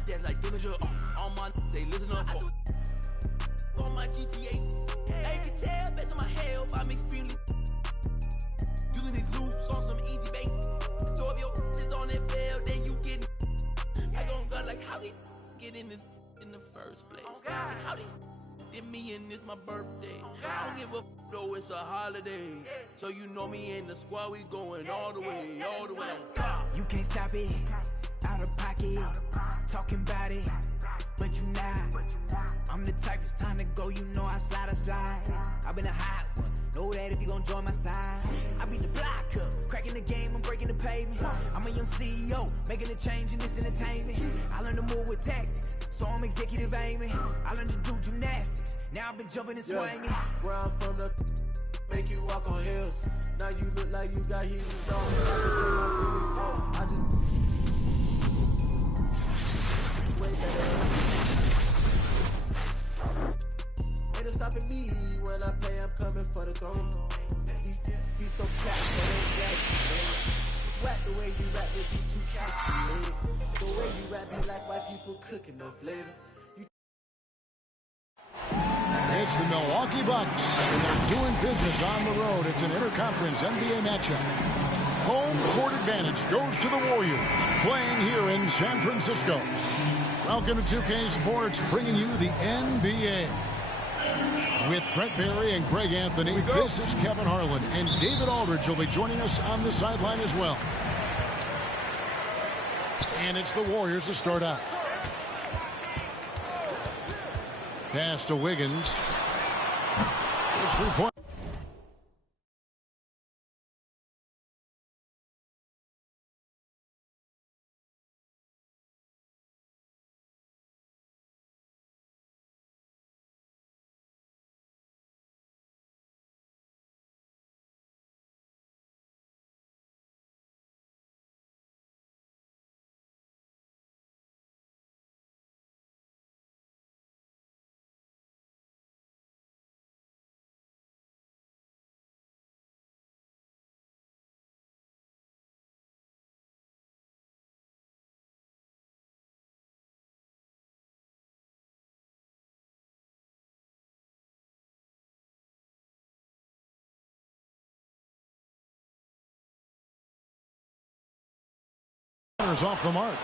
my dad like Dillinger. All my they listen up. On my GTA, now you can tell based on my health, I'm extremely using these loops on some easy bait. So if your is on that fail, then you get I gon' gun like how they get in this in the first place. Like how they did me and it's my birthday. I don't give a though it's a holiday. So you know me and the squad, we going all the way, all the way. You can't stop it, out of pocket, talking about it, but you not. I'm the type, it's time to go, you know I slide. I've been a hot one, know that if you gon' join my side. I beat the block up, cracking the game, I'm breaking the pavement. I'm a young CEO, making a change in this entertainment. I learned to move with tactics, so I'm executive aiming. I learned to do gymnastics, now I've been jumping and swinging. Where I'm from, the make you walk on hills. Now you look like you got heat on. I just wait ain't no stopping me when I play. I'm coming for the throne. Be so capped, that ain't jack. Sweat the way you rap, it be too calculated. The way you rap, be like white people cooking no flavor. It's the Milwaukee Bucks, and they're doing business on the road. It's an interconference NBA matchup. Home court advantage goes to the Warriors, playing here in San Francisco. Welcome to 2K Sports, bringing you the NBA. With Brett Barry and Greg Anthony, this is Kevin Harlan, and David Aldridge will be joining us on the sideline as well. And it's the Warriors to start out. Pass to Wiggins. It's 3-point. Off the mark.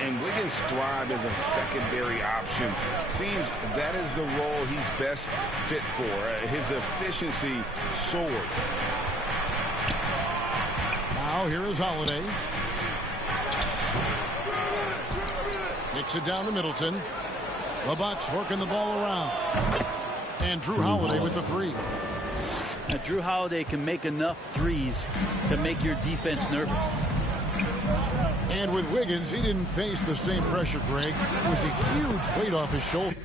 And Wiggins thrives as a secondary option. Seems that is the role he's best fit for. His efficiency soared. Now here is Holiday. Kicks it down to Middleton. The Bucks working the ball around. And Drew Holiday with the three. Now, Drew Holiday can make enough threes to make your defense nervous. And with Wiggins, he didn't face the same pressure, Greg. It was a huge weight off his shoulder.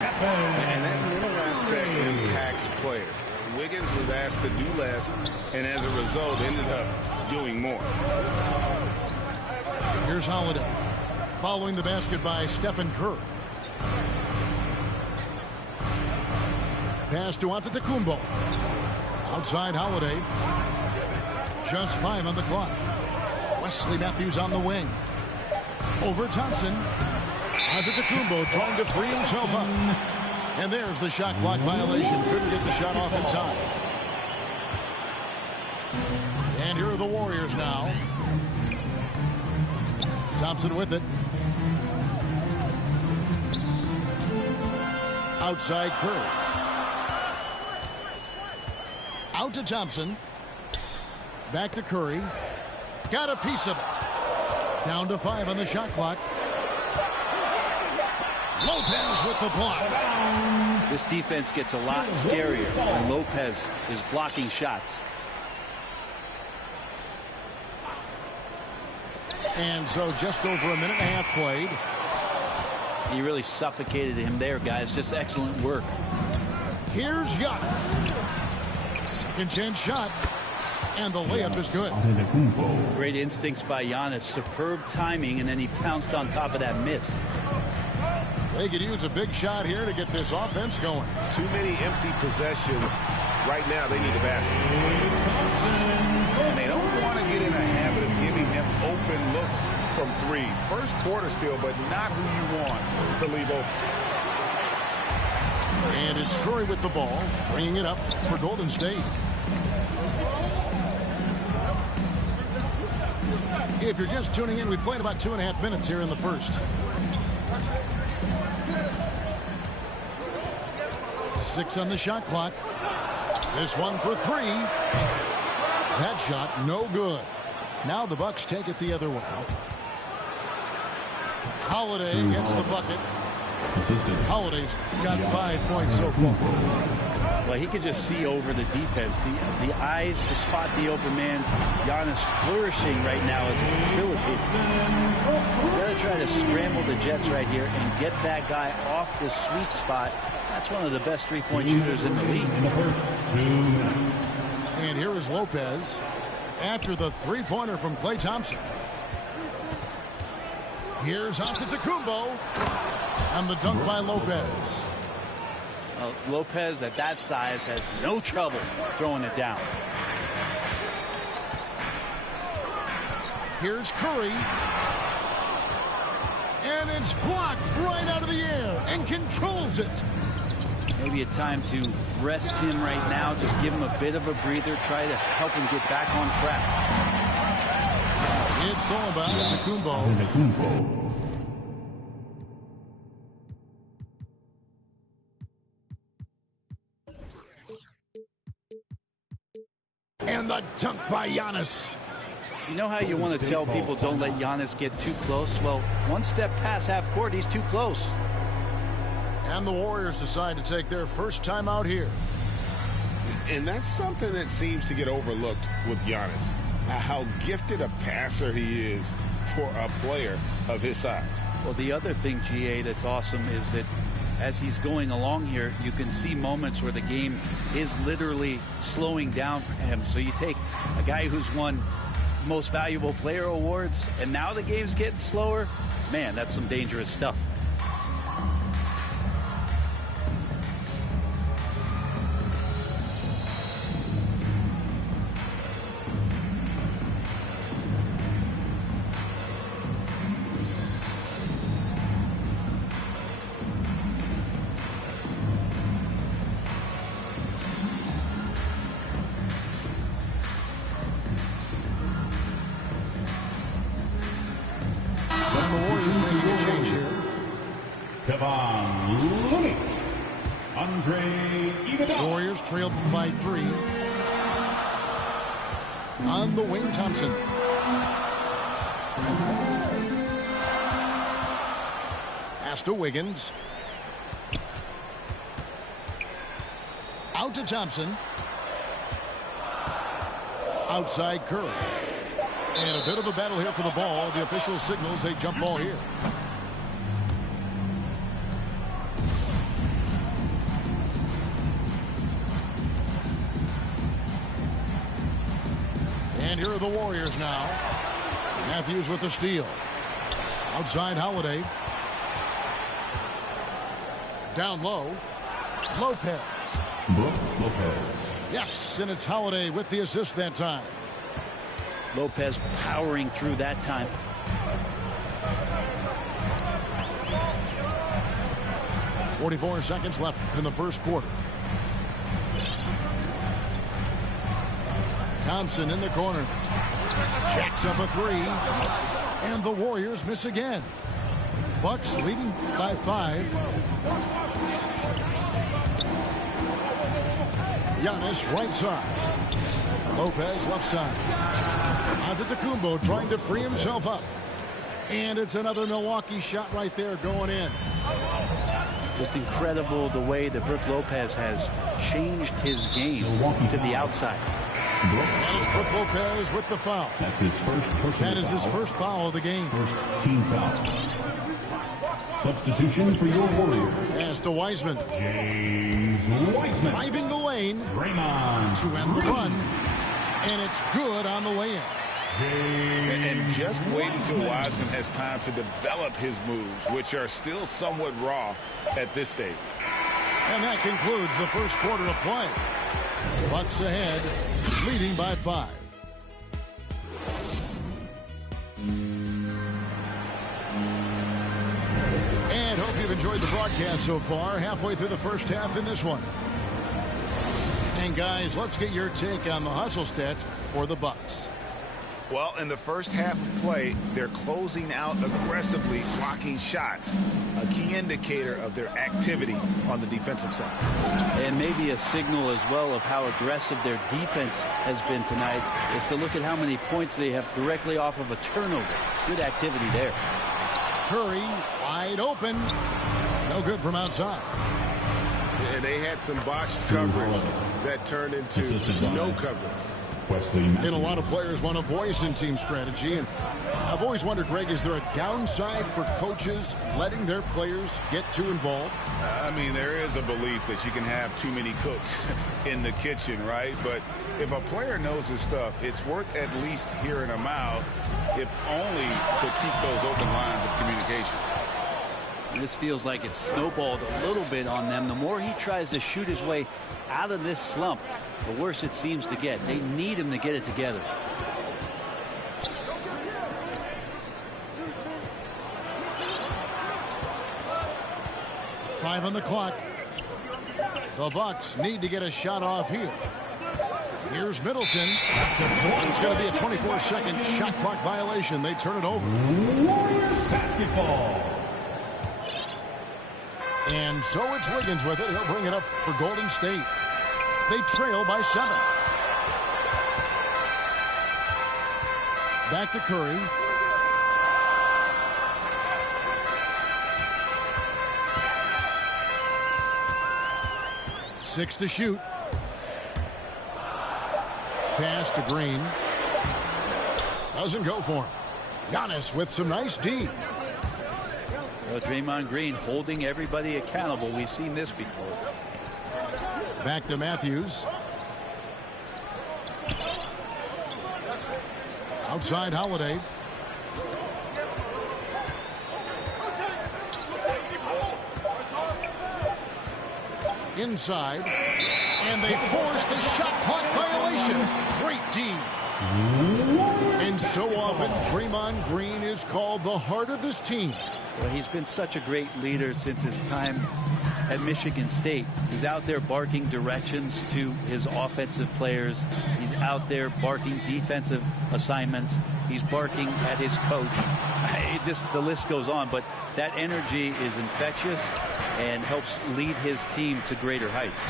And that middle aspect impacts players. Wiggins was asked to do less, and as a result, ended up doing more. Here's Holiday. Following the basket by Stephen Curry. Pass to Antetokounmpo. Outside Holiday. Just 5 on the clock. Wesley Matthews on the wing. Over Thompson. Antetokounmpo trying to free himself up. And there's the shot clock violation. Couldn't get the shot off in time. And here are the Warriors now. Thompson with it. Outside Curry. Out to Thompson. Back to Curry. Got a piece of it. Down to 5 on the shot clock. Lopez with the block. This defense gets a lot scarier when Lopez is blocking shots. And so just over a minute and a half played. He really suffocated him there, guys. Just excellent work. Here's Giannis. Second chance shot. And the layup is good. Great instincts by Giannis. Superb timing, and then he pounced on top of that miss. They could use a big shot here to get this offense going. Too many empty possessions. Right now, they need a basket. And they don't want to get in a habit of giving him open looks from three. First quarter still, but not who you want to leave open. And it's Curry with the ball, bringing it up for Golden State. If you're just tuning in, we played about 2.5 minutes here in the first. 6 on the shot clock. This one for 3. That shot no good. Now the Bucks take it the other way. Holiday gets the bucket. Holiday's got 5 points so far. Well, he can just see over the defense. The eyes to spot the open man. Giannis flourishing right now as a facilitator. You got to try to scramble the Jets right here and get that guy off the sweet spot. That's one of the best three-point shooters in the league. And here is Lopez after the three-pointer from Klay Thompson. Here's Antetokounmpo and the dunk by Lopez. Lopez at that size has no trouble throwing it down. Here's Curry. And it's blocked right out of the air and controls it. Maybe a time to rest him right now. Just give him a bit of a breather. Try to help him get back on track. It's all about Antetokounmpo. And the dunk by Giannis. You know how you want to tell people don't let Giannis get too close? Well, one step past half court, he's too close. And the Warriors decide to take their first time out here. And that's something that seems to get overlooked with Giannis. How gifted a passer he is for a player of his size. Well, the other thing, GA, that's awesome is that as he's going along here, you can see moments where the game is literally slowing down for him. So you take a guy who's won most valuable player awards, and now the game's getting slower. Man, that's some dangerous stuff. Warriors trailed by 3. On the wing, Thompson. Pass to Wiggins. Out to Thompson. Outside Curry. And a bit of a battle here for the ball. The official signals a jump ball here. And here are the Warriors now. Matthews with the steal. Outside Holiday. Down low. Lopez. Lopez. Yes, and it's Holiday with the assist that time. Lopez powering through that time. .44 seconds left in the first quarter. Thompson in the corner. Jacks up a 3. And the Warriors miss again. Bucks leading by 5. Giannis right side. Lopez left side. Antetokounmpo trying to free himself up. And it's another Milwaukee shot right there going in. Just incredible the way that Brook Lopez has changed his game to the outside. And it's Brook Lopez with the foul. That's his first personal foul. That is his first foul of the game. First team foul. Substitution for your Warriors. As to Wiseman. James Wiseman. Driving the lane. Draymond. To end the run. And it's good on the way in. And just wait until Wiseman has time to develop his moves, which are still somewhat raw at this stage. And that concludes the first quarter of play. Bucks ahead, leading by 5. And hope you've enjoyed the broadcast so far. Halfway through the first half in this one. And guys, let's get your take on the hustle stats for the Bucks. Well, in the first half of play, they're closing out aggressively, blocking shots, a key indicator of their activity on the defensive side. And maybe a signal as well of how aggressive their defense has been tonight is to look at how many points they have directly off of a turnover. Good activity there. Curry wide open. No good from outside. And they had some botched coverage that turned into no coverage. And a lot of players want a voice in team strategy. And I've always wondered, Greg, is there a downside for coaches letting their players get too involved? I mean, there is a belief that you can have too many cooks in the kitchen, right? But if a player knows his stuff, it's worth at least hearing them out, if only to keep those open lines of communication. This feels like it's snowballed a little bit on them. The more he tries to shoot his way out of this slump, the worse it seems to get. They need him to get it together. Five on the clock. The Bucks need to get a shot off here. Here's Middleton. It's going to be a 24-second shot clock violation. They turn it over. Warriors basketball. And so it's Wiggins with it. He'll bring it up for Golden State. They trail by 7. Back to Curry. Six to shoot. Pass to Green. Doesn't go for him. Giannis with some nice D. Well, Draymond Green holding everybody accountable. We've seen this before. Back to Matthews. Outside Holiday. Inside. And they force the shot clock violation. Great team. And so often, Draymond Green is called the heart of this team. Well, he's been such a great leader since his time at Michigan State. He's out there barking directions to his offensive players. He's out there barking defensive assignments. He's barking at his coach. The list goes on, but that energy is infectious and helps lead his team to greater heights.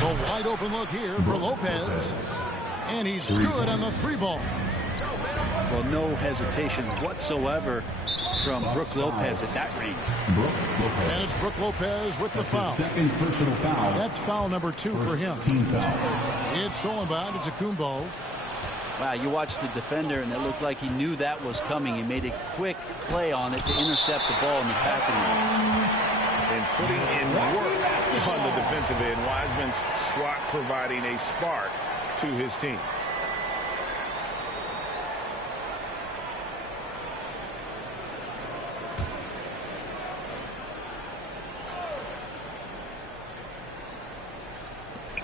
The wide open look here for Lopez. And he's good on the 3-ball. Well, no hesitation whatsoever from Brook Lopez at that range. And it's Brook Lopez with the foul. Second personal foul. That's foul number 2 for him. Team foul. It's stolen by Antetokounmpo. Wow, you watched the defender, and it looked like he knew that was coming. He made a quick play on it to intercept the ball in the passing lane. And putting in work on the defensive end, Wiseman's swat providing a spark to his team.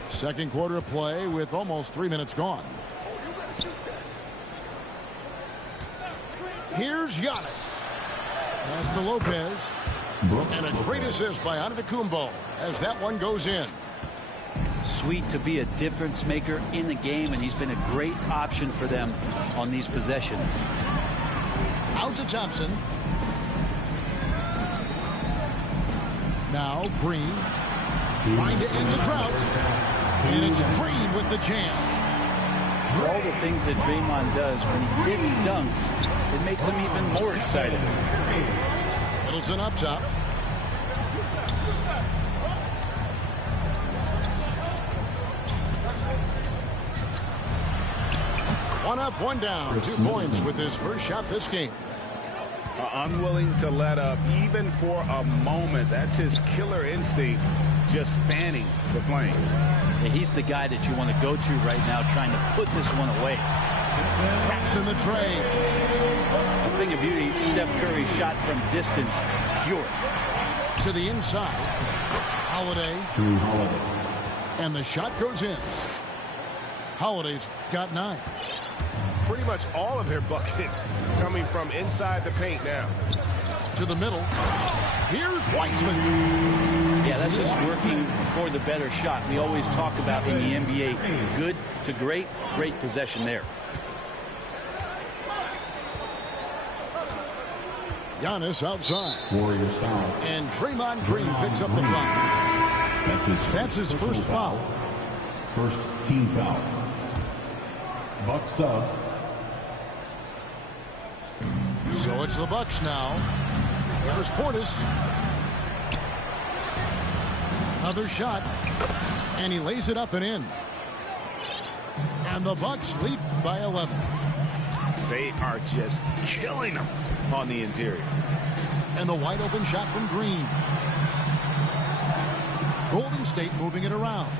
Second quarter of play with almost 3 minutes gone. Here's Giannis. Pass to Lopez. And a great assist by Antetokounmpo as that one goes in. Sweet to be a difference maker in the game, and he's been a great option for them on these possessions. Out to Thompson. Now Green trying to end the drought. And it's Green with the jam. For all the things that Draymond does, when he gets dunks, it makes him even more excited. Middleton up top. One up, one down. 2 points with his first shot this game. Unwilling to let up even for a moment. That's his killer instinct, just fanning the flame. Yeah, he's the guy that you want to go to right now, trying to put this one away. Traps in the tray. A thing of beauty, Steph Curry shot from distance, pure. To the inside. Holiday. Drew Holiday. And the shot goes in. Holiday's got 9. Pretty much all of their buckets coming from inside the paint now. To the middle. Here's Weissman. Yeah, that's just working for the better shot. We always talk about in the NBA, good to great, great possession there. Giannis outside. Warriors foul. And Draymond Green picks up the foul. That's his first foul. First team foul. Bucks sub. So it's the Bucks now. There's Portis. Another shot. And he lays it up and in. And the Bucks lead by 11. They are just killing them on the interior. And the wide open shot from Green. Golden State moving it around.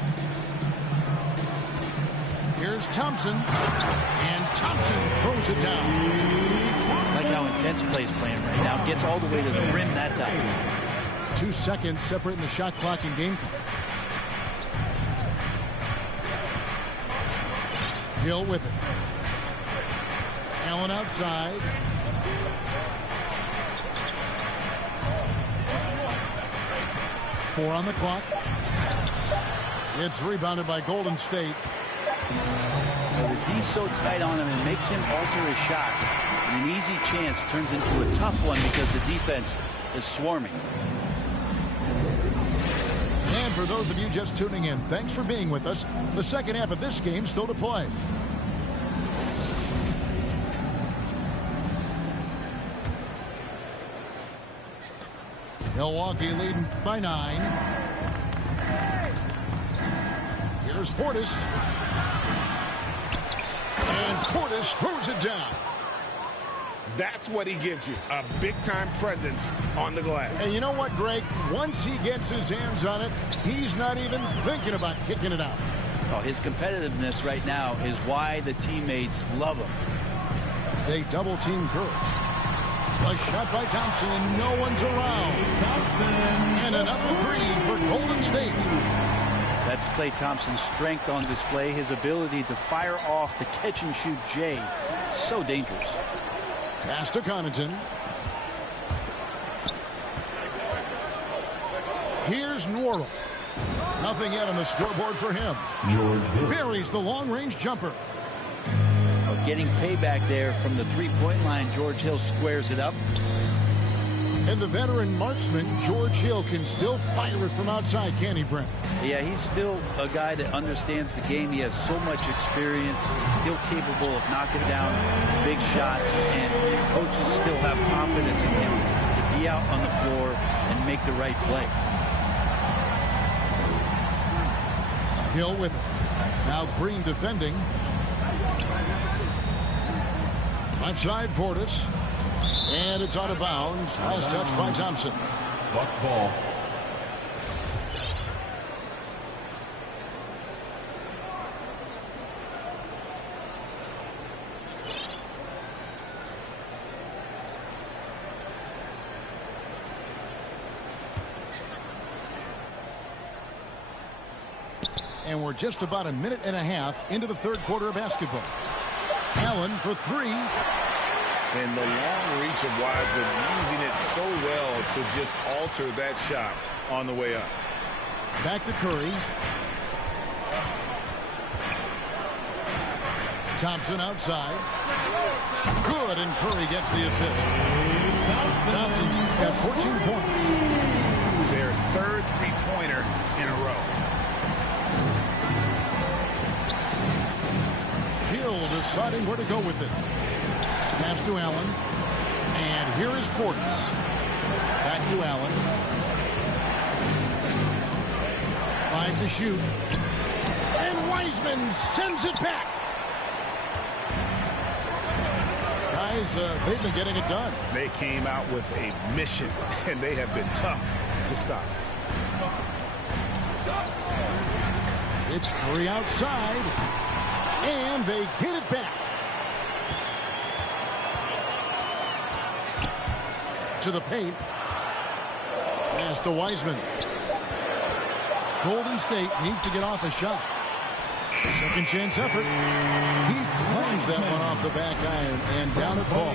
Here's Thompson. And Thompson throws it down. I like how intense Clay's playing right now. Gets all the way to the rim that time. 2 seconds separating the shot clock and game clock. Hill with it. Allen outside. Four on the clock. It's rebounded by Golden State. The D's so tight on him, it makes him alter his shot. And an easy chance turns into a tough one because the defense is swarming. And for those of you just tuning in, thanks for being with us. The second half of this game still to play. Milwaukee leading by 9. Here's Portis. And Portis throws it down. That's what he gives you, a big-time presence on the glass. And you know what, Greg? Once he gets his hands on it, he's not even thinking about kicking it out. Oh, his competitiveness right now is why the teammates love him. They double-team Curry. A shot by Thompson, and no one's around. And another 3 for Golden State. That's Klay Thompson's strength on display, his ability to fire off the catch-and-shoot J. So dangerous. Pass to Connaughton. Here's Norrell. Nothing yet on the scoreboard for him. George Hill. Buries the long-range jumper. Getting payback there from the three-point line. George Hill squares it up. And the veteran marksman, George Hill, can still fire it from outside, can he, Brent? Yeah, he's still a guy that understands the game. He has so much experience. He's still capable of knocking down big shots, and coaches still have confidence in him to be out on the floor and make the right play. Hill with it. Now Green defending. Left side, Portis. And it's out of bounds. Last touch by Thompson. Bucks ball. And we're just about a minute and a half into the third quarter of basketball. Allen for 3. And the long reach of Wiseman, using it so well to just alter that shot on the way up. Back to Curry. Thompson outside. Good, and Curry gets the assist. Thompson's got 14 points. Their third three-pointer in a row. Hill deciding where to go with it. Pass to Allen. And here is Portis. Back to Allen. 5 to shoot. And Wiseman sends it back. guys, they've been getting it done. They came out with a mission, and they have been tough to stop. It's Curry outside, and they get it back. To the paint. Pass to Wiseman. Golden State needs to get off a shot. Second chance effort. He claims that one off the back iron, and down it falls.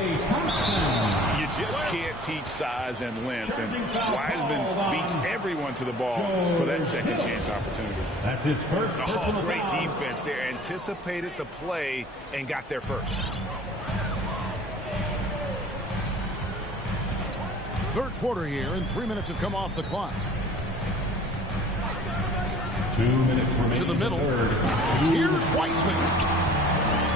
You just can't teach size and length, and Wiseman beats everyone to the ball for that second chance opportunity. That's his first. Oh, great defense there. Anticipated the play and got there first. Third quarter here, and 3 minutes have come off the clock. 2 minutes remaining. To the middle. Here's Wiseman.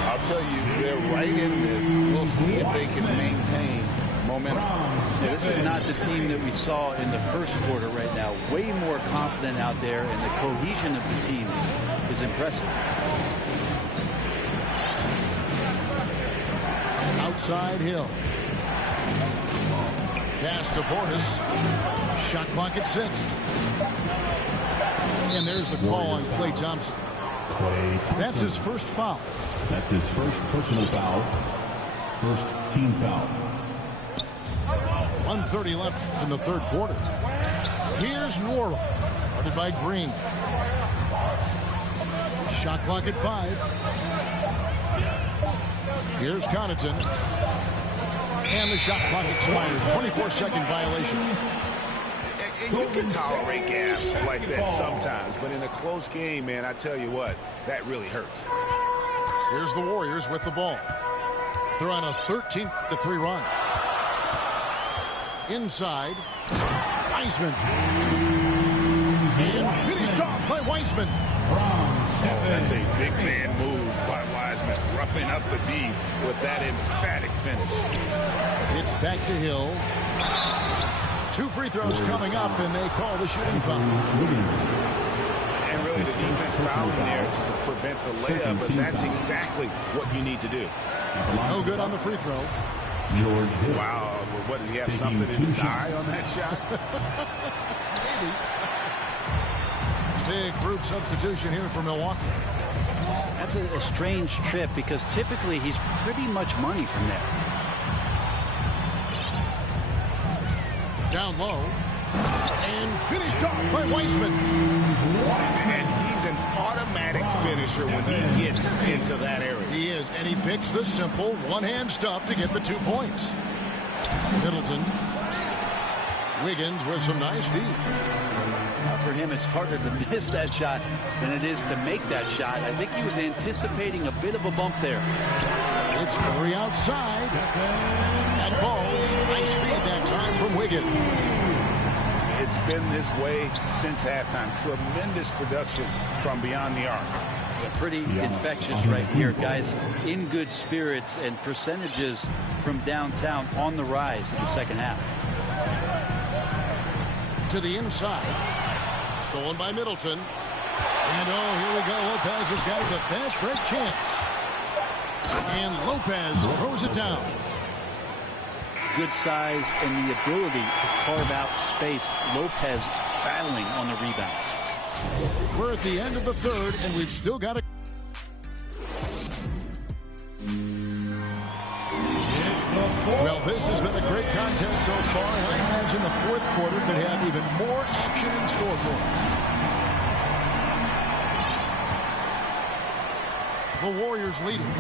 I'll tell you, they're right in this. We'll see if they can maintain momentum. Yeah, this is not the team that we saw in the first quarter right now. Way more confident out there, and the cohesion of the team is impressive. Outside Hill. Pass to Portis. Shot clock at 6. And there's the call on Klay Thompson. That's his first foul. That's his first personal foul. First team foul. 1:30 left in the third quarter. Here's Nora. Guarded by Green. Shot clock at 5. Here's Connaughton. And the shot clock expires. 24-second violation. And you can tolerate gaps like that sometimes, but in a close game, man, I tell you what, that really hurts. Here's the Warriors with the ball. They're on a 13-3 run. Inside, Wiseman. And finished off by Wiseman. That's a big man move by Wiseman, roughing up the D with that emphatic finish. It's back to Hill. 2 free throws coming up, and they call the shooting foul. And really the defense foul in there to prevent the layup, but that's exactly what you need to do. No good on the free throw. George Hill. Wow, what, did he have something in his eye on that shot? Maybe. Big group substitution here for Milwaukee. That's a strange trip because typically he's pretty much money from there. Down low. And finished off by Wiseman. And he's an automatic finisher when he gets into that area. He is, and he picks the simple one-hand stuff to get the 2 points. Middleton. Wiggins with some nice D. For him, it's harder to miss that shot than it is to make that shot. I think he was anticipating a bit of a bump there. It's Curry outside. And balls. Nice feed that time from Wiggins. It's been this way since halftime. Tremendous production from beyond the arc. Pretty infectious right here, guys. In good spirits and percentages from downtown on the rise in the second half. To the inside. Stolen by Middleton. And oh, here we go. Lopez has got a fast break chance. And Lopez throws it down. Good size and the ability to carve out space. Lopez battling on the rebound. We're at the end of the third, and we've still got a... Well, this has been a great contest so far, and I imagine the fourth quarter could have even more action in store for us. The Warriors leading.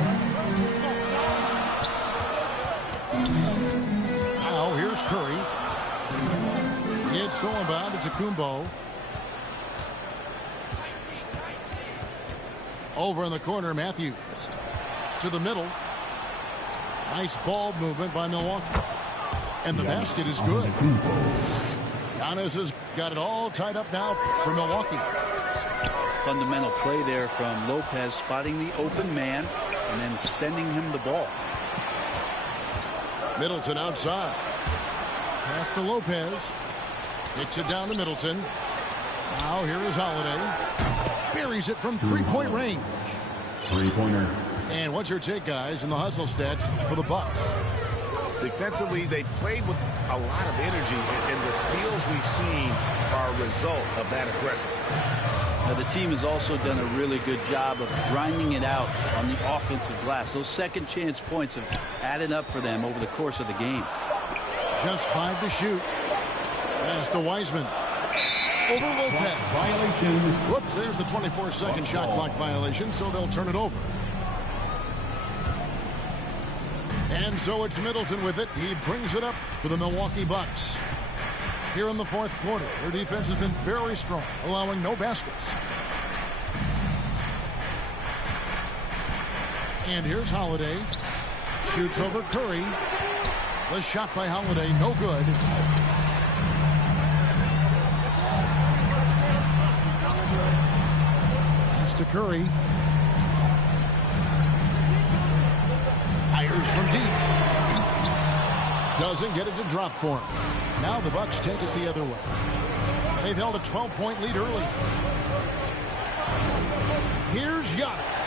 Now, here's Curry. It's stolen by Antetokounmpo. Over in the corner, Matthews. To the middle. Nice ball movement by Milwaukee. And the basket is good. Giannis has got it all tied up now for Milwaukee. Fundamental play there from Lopez, spotting the open man and then sending him the ball. Middleton outside. Pass to Lopez. Kicks it down to Middleton. Now here is Holiday. Buries it from three-point range. Three-pointer. And what's your take, guys, in the hustle stats for the Bucks? Defensively, they played with a lot of energy, and the steals we've seen are a result of that aggressiveness. Now, the team has also done a really good job of grinding it out on the offensive glass. Those second chance points have added up for them over the course of the game. Just 5 to shoot. Pass to Wiseman. Over Lopez. Violation. Whoops, there's the 24-second shot clock violation, so they'll turn it over. And so it's Middleton with it. He brings it up for the Milwaukee Bucks. Here in the fourth quarter, their defense has been very strong, allowing no baskets. And here's Holiday. Shoots over Curry. The shot by Holiday, no good. Pass to Curry. Fires from deep. Doesn't get it to drop for him. Now the Bucks take it the other way. They've held a 12-point lead early. Here's Giannis.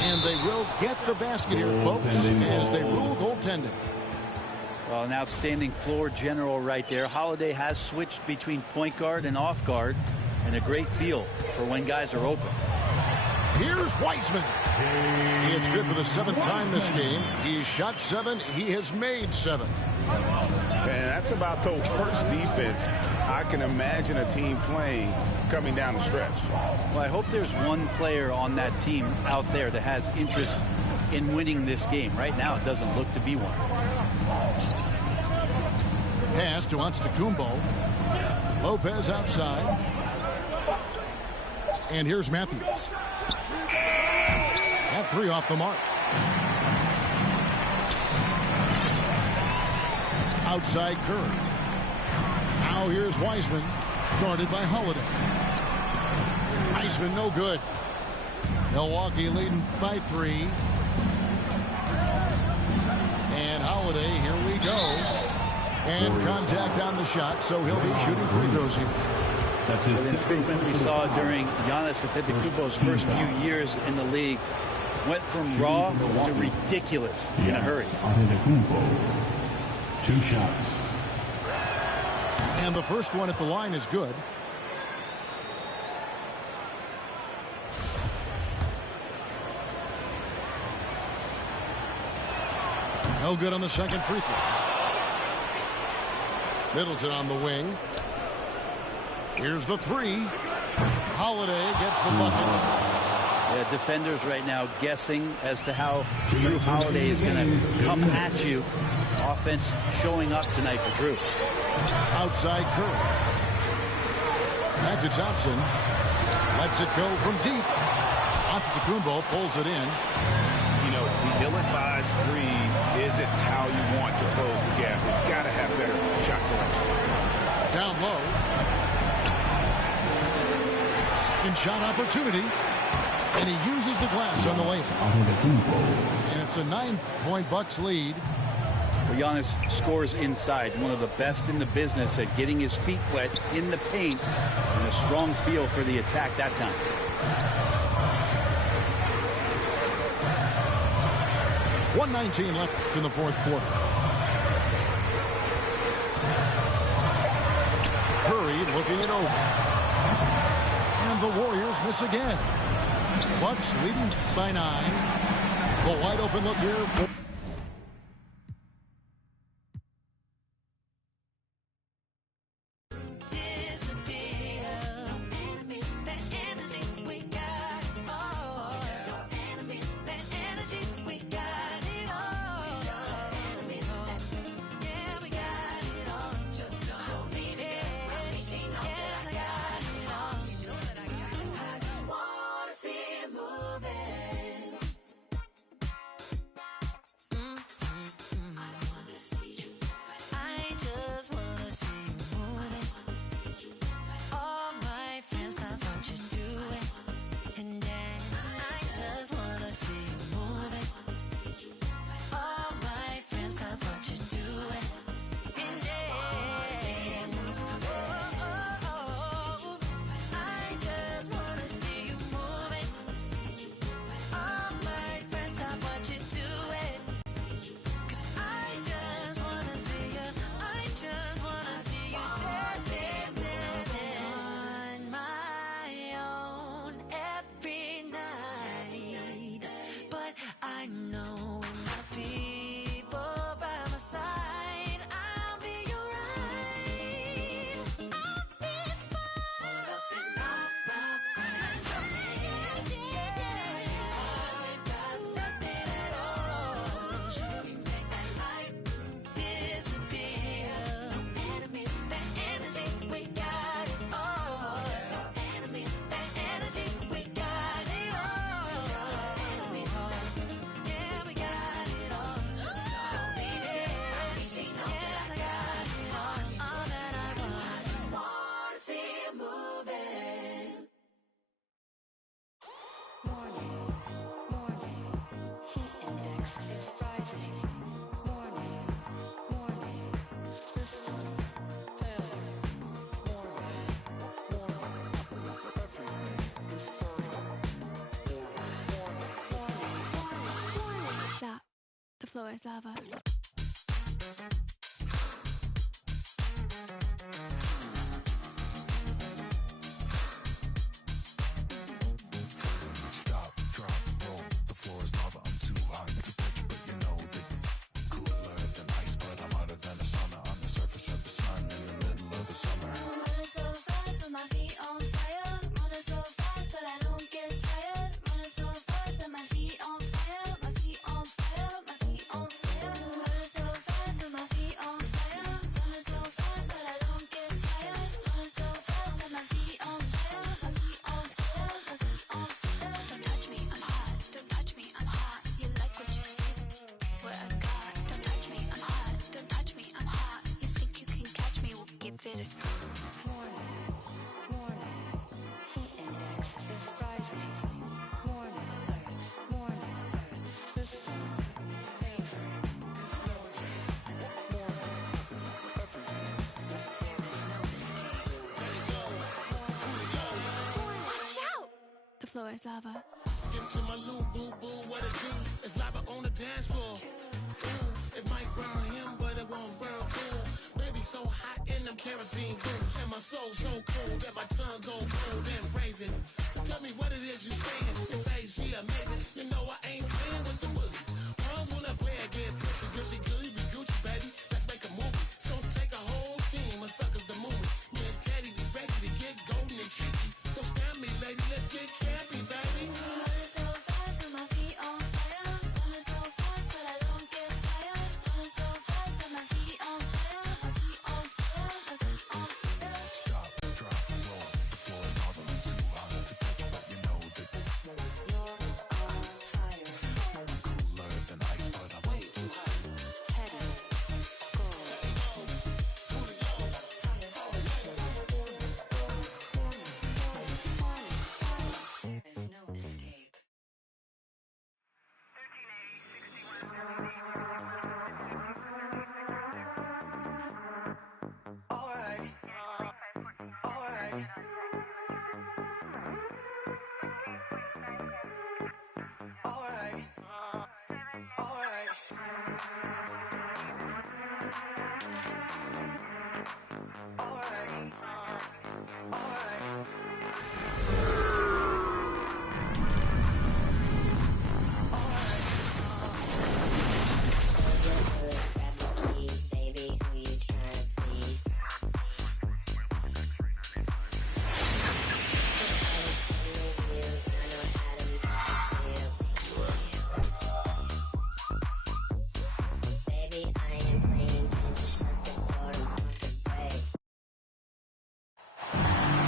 And they will get the basket here, folks, as they rule goaltending. Well, an outstanding floor general right there. Holiday has switched between point guard and off guard, and a great feel for when guys are open. Here's Wiseman. It's good for the 7th time this game. He's shot 7. He has made 7. Man, that's about the worst defense I can imagine a team playing coming down the stretch. Well, I hope there's one player on that team out there that has interest in winning this game. Right now, it doesn't look to be one. Pass to Antetokounmpo. Lopez outside. And here's Matthews. That 3 off the mark. Outside Curry. Now here's Wiseman, guarded by Holiday. Wiseman no good. Milwaukee leading by 3. And Holiday, here we go. And contact on the shot, so he'll be shooting free throws here. That's his improvement we saw during Giannis Antetokounmpo's first few years in the league. Went from raw to ridiculous in a hurry. Antetokounmpo. 2 shots. And the first one at the line is good. No good on the second free throw. Middleton on the wing. Here's the 3. Holiday gets the bucket. Yeah, defenders right now guessing as to how Drew Holiday is going to come at you. Offense showing up tonight for Drew. Outside Curry. Back to Thompson. Lets it go from deep. Antetokounmpo pulls it in. You know, the ill-advised threes isn't how you want to close the gap. You've got to have better shot selection. Down low. Second shot opportunity. And he uses the glass on the way. And it's a 9-point Bucks lead. Well, Giannis scores inside. One of the best in the business at getting his feet wet in the paint. And a strong feel for the attack that time. .119 left in the fourth quarter. Curry looking it over. And the Warriors miss again. Bucks leading by 9. The wide open look here for The floor is lava. Stop, drop, roll. The floor is lava. I'm too hot to touch, but you know that cooler than ice, but I'm hotter than a sauna on the surface of the sun in the middle of the summer. Running so fast with my feet on fire. Running so fast, but I don't get tired. Running so fast that my feet on fire. My feet on fire. My feet on fire. Running so fast with my feet on fire. Running so fast, but I don't get tired. Running so fast that my feet on fire. My feet on fire. My feet on fire. Don't touch me, I'm hot. Don't touch me, I'm hot. You like what you see? What I got. Don't touch me, I'm hot. Don't touch me, I'm hot. You think you can catch me? We'll give it a Warning, warning, heat index is rising. Warning alert, warning alert. System failure is loaded. Warning, everything is Watch out! The floor is lava. Skip to my loop, boo boo, what it do? It's lava on the dance floor. Ooh, it might burn him, but it won't burn cool. Baby so hot in them kerosene boots, and my soul so cold that my tongue go cold and brazen. So tell me what it is you saying. You say she amazing. You know I ain't playing with the bullies. Pros when I play, I get pussy. Girl, she good, you be Gucci, baby. Let's make a movie. So take a whole team of suckers the movie. Me and Teddy be ready to get golden and cheeky. So stand me, lady, let's get campy, baby. Running so fast with my feet on fire. Running so fast, but I don't get tired. Running so fast that my feet on fire. My feet on fire. My feet on fire. Stop, drop, roll. The floor is lava. I'm too hot to touch, but you know that you're on fire. cooler than ice, but I'm Way too hot. Teddy, go. There's no escape. Alright. Alright. Alright. Alright. Alright. Alright.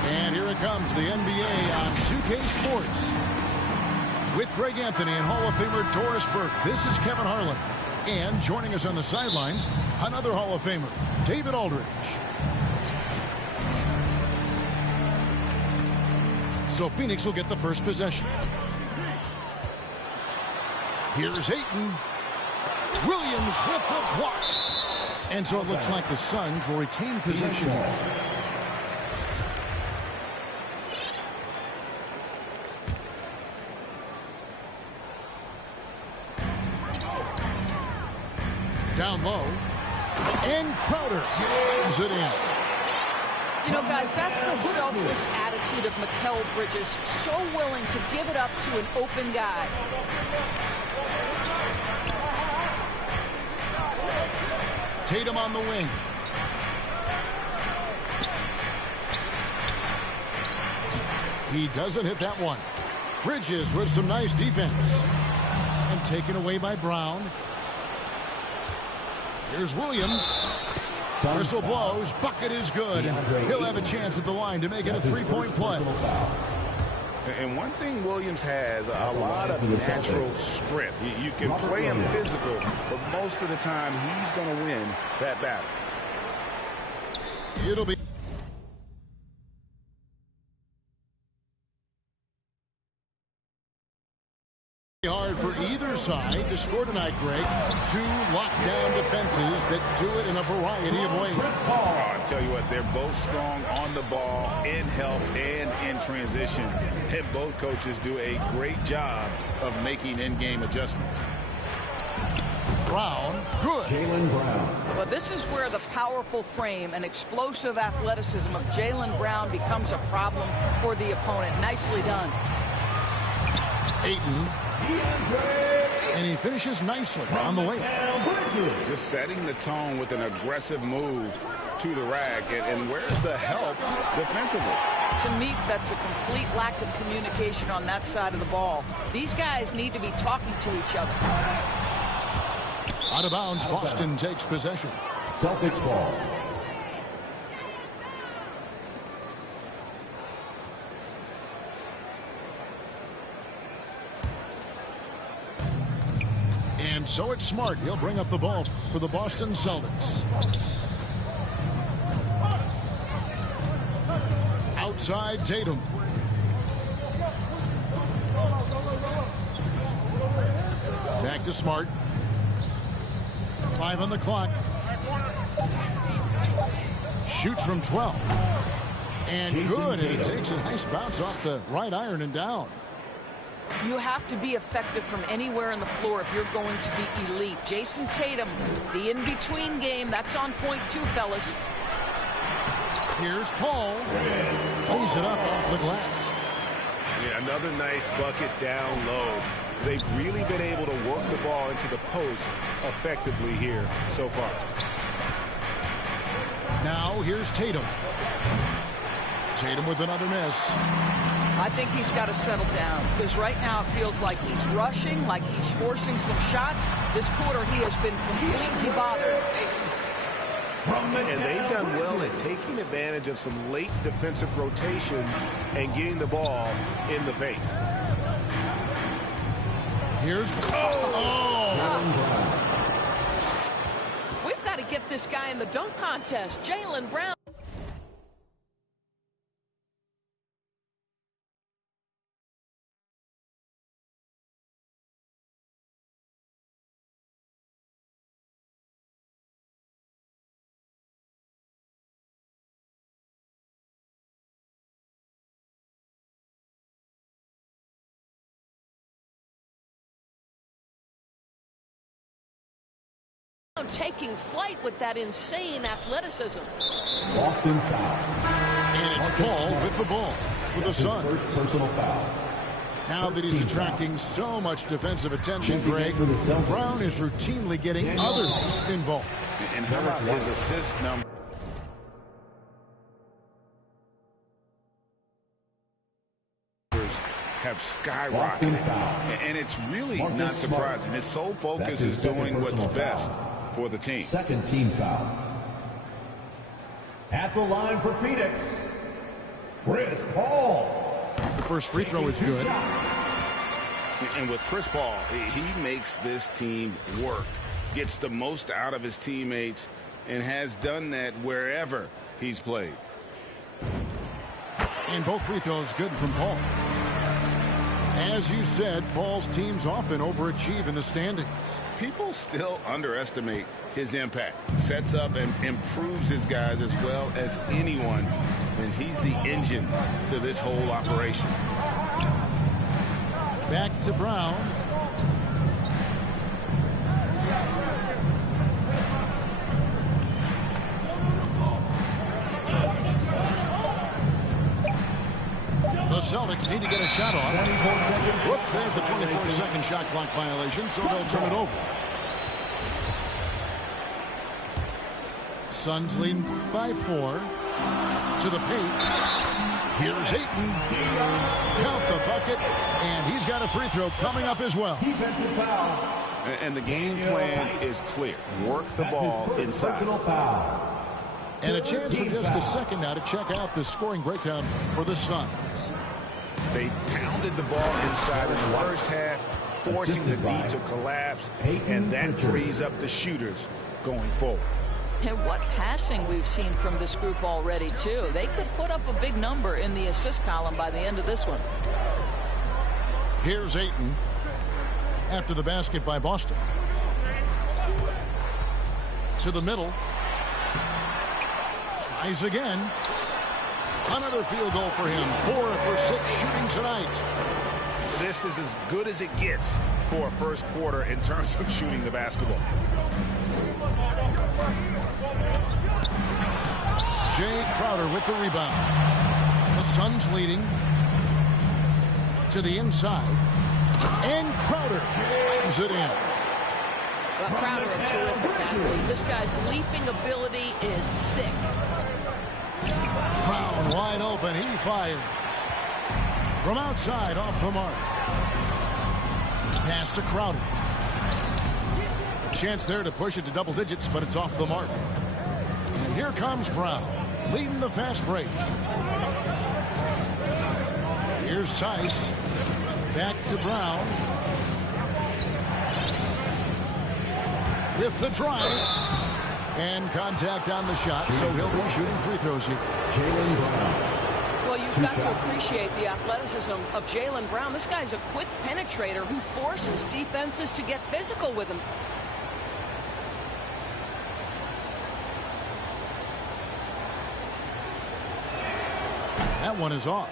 And here it comes, the NBA on 2K Sports. With Greg Anthony and Hall of Famer Doris Burke, this is Kevin Harlan. And joining us on the sidelines, another Hall of Famer, David Aldridge. So Phoenix will get the first possession. Here's Ayton. Williams with the block. And so it looks like the Suns will retain possession here. Down low. And Crowder hits it in. You know, guys, that's the selfless attitude of Mikal Bridges. So willing to give it up to an open guy. Tatum on the wing. He doesn't hit that one. Bridges with some nice defense. And taken away by Brown. Here's Williams. Whistle blows. Bucket is good. He'll have a chance at the line to make it a three-point play. And one thing Williams has, a lot of natural strength. You can play him physical, but most of the time he's going to win that battle. It'll be hard for either side to score tonight, Greg. Two lockdown defenses that do it in a variety of ways. I'll tell you what, they're both strong on the ball, in help, and in transition. And both coaches do a great job of making in-game adjustments. Brown, good. Jaylen Brown. Well, this is where the powerful frame and explosive athleticism of Jaylen Brown becomes a problem for the opponent. Nicely done. Ayton. And he finishes nicely on the layup. Just setting the tone with an aggressive move to the rack. And where's the help defensively? To me, that's a complete lack of communication on that side of the ball. These guys need to be talking to each other. Out of bounds, Boston takes possession. Celtics ball. And so it's Smart. He'll bring up the ball for the Boston Celtics. Outside Tatum. Back to Smart. 5 on the clock. Shoots from 12. And good. And he takes a nice bounce off the right iron and down. You have to be effective from anywhere on the floor if you're going to be elite. Jason Tatum, the in-between game, that's on point too, fellas. Here's Paul. Lays it up off the glass. Yeah, another nice bucket down low. They've really been able to work the ball into the post effectively here so far. Now here's Tatum. Tatum with another miss. I think he's got to settle down because right now it feels like he's rushing, like he's forcing some shots. This quarter he has been completely bothered. And they've done well at taking advantage of some late defensive rotations and getting the ball in the paint. Here's We've got to get this guy in the dunk contest. Jaylen Brown. Taking flight with that insane athleticism. Boston foul. And it's Paul with the ball for the Suns. First personal foul. Now that he's attracting so much defensive attention, Greg, Brown is routinely getting others involved. And how about his assist number? Have skyrocketed. And it's really not surprising. His sole focus is doing what's best for the team. Second team foul. At the line for Phoenix, Chris Paul. The first free throw is good. And with Chris Paul, he makes this team work, gets the most out of his teammates, and has done that wherever he's played. And both free throws good from Paul. As you said, Paul's teams often overachieve in the standings. People still underestimate his impact. Sets up and improves his guys as well as anyone. And he's the engine to this whole operation. Back to Brown. The Celtics need to get a shot off. Whoops, there's the 24-second shot clock violation, so they'll turn it over. Suns leading by 4. To the paint. Here's Ayton. Count the bucket, and he's got a free throw coming up as well. Defensive foul. And the game plan is clear. Work the ball inside. And a chance for just a second now to check out the scoring breakdown for the Suns. They pounded the ball inside in the first half, forcing the D to collapse, and that frees up the shooters going forward. And what passing we've seen from this group already, too. They could put up a big number in the assist column by the end of this one. Here's Ayton after the basket by Boston. To the middle. Tries again. Another field goal for him. 4 for 6 shooting tonight. This is as good as it gets for a first quarter in terms of shooting the basketball. Jay Crowder with the rebound. The Suns leading to the inside. And Crowder slams it in. Well, Crowder, a terrific athlete. This guy's leaping ability is sick. Brown wide open. He fires. From outside, off the mark. Pass to Crowder. Chance there to push it to double digits, but it's off the mark. And here comes Brown, leading the fast break. Here's Tice. Back to Brown. With the drive. And contact on the shot, so he'll be shooting free throws here. Jaylen Brown. Well, you've got to appreciate the athleticism of Jaylen Brown. This guy's a quick penetrator who forces defenses to get physical with him. That one is off.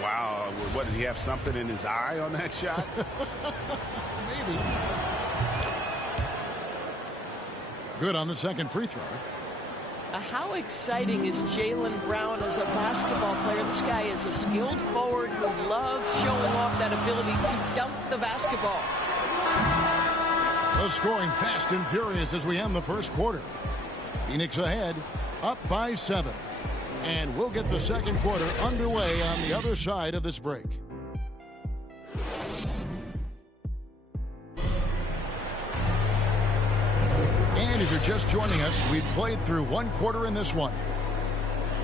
Wow. What, did he have something in his eye on that shot? Maybe. Good on the second free throw. How exciting is Jaylen Brown as a basketball player? This guy is a skilled forward who loves showing off that ability to dunk the basketball. The scoring fast and furious as we end the first quarter. Phoenix ahead, up by 7. And we'll get the second quarter underway on the other side of this break. And if you're just joining us, we've played through one quarter in this one.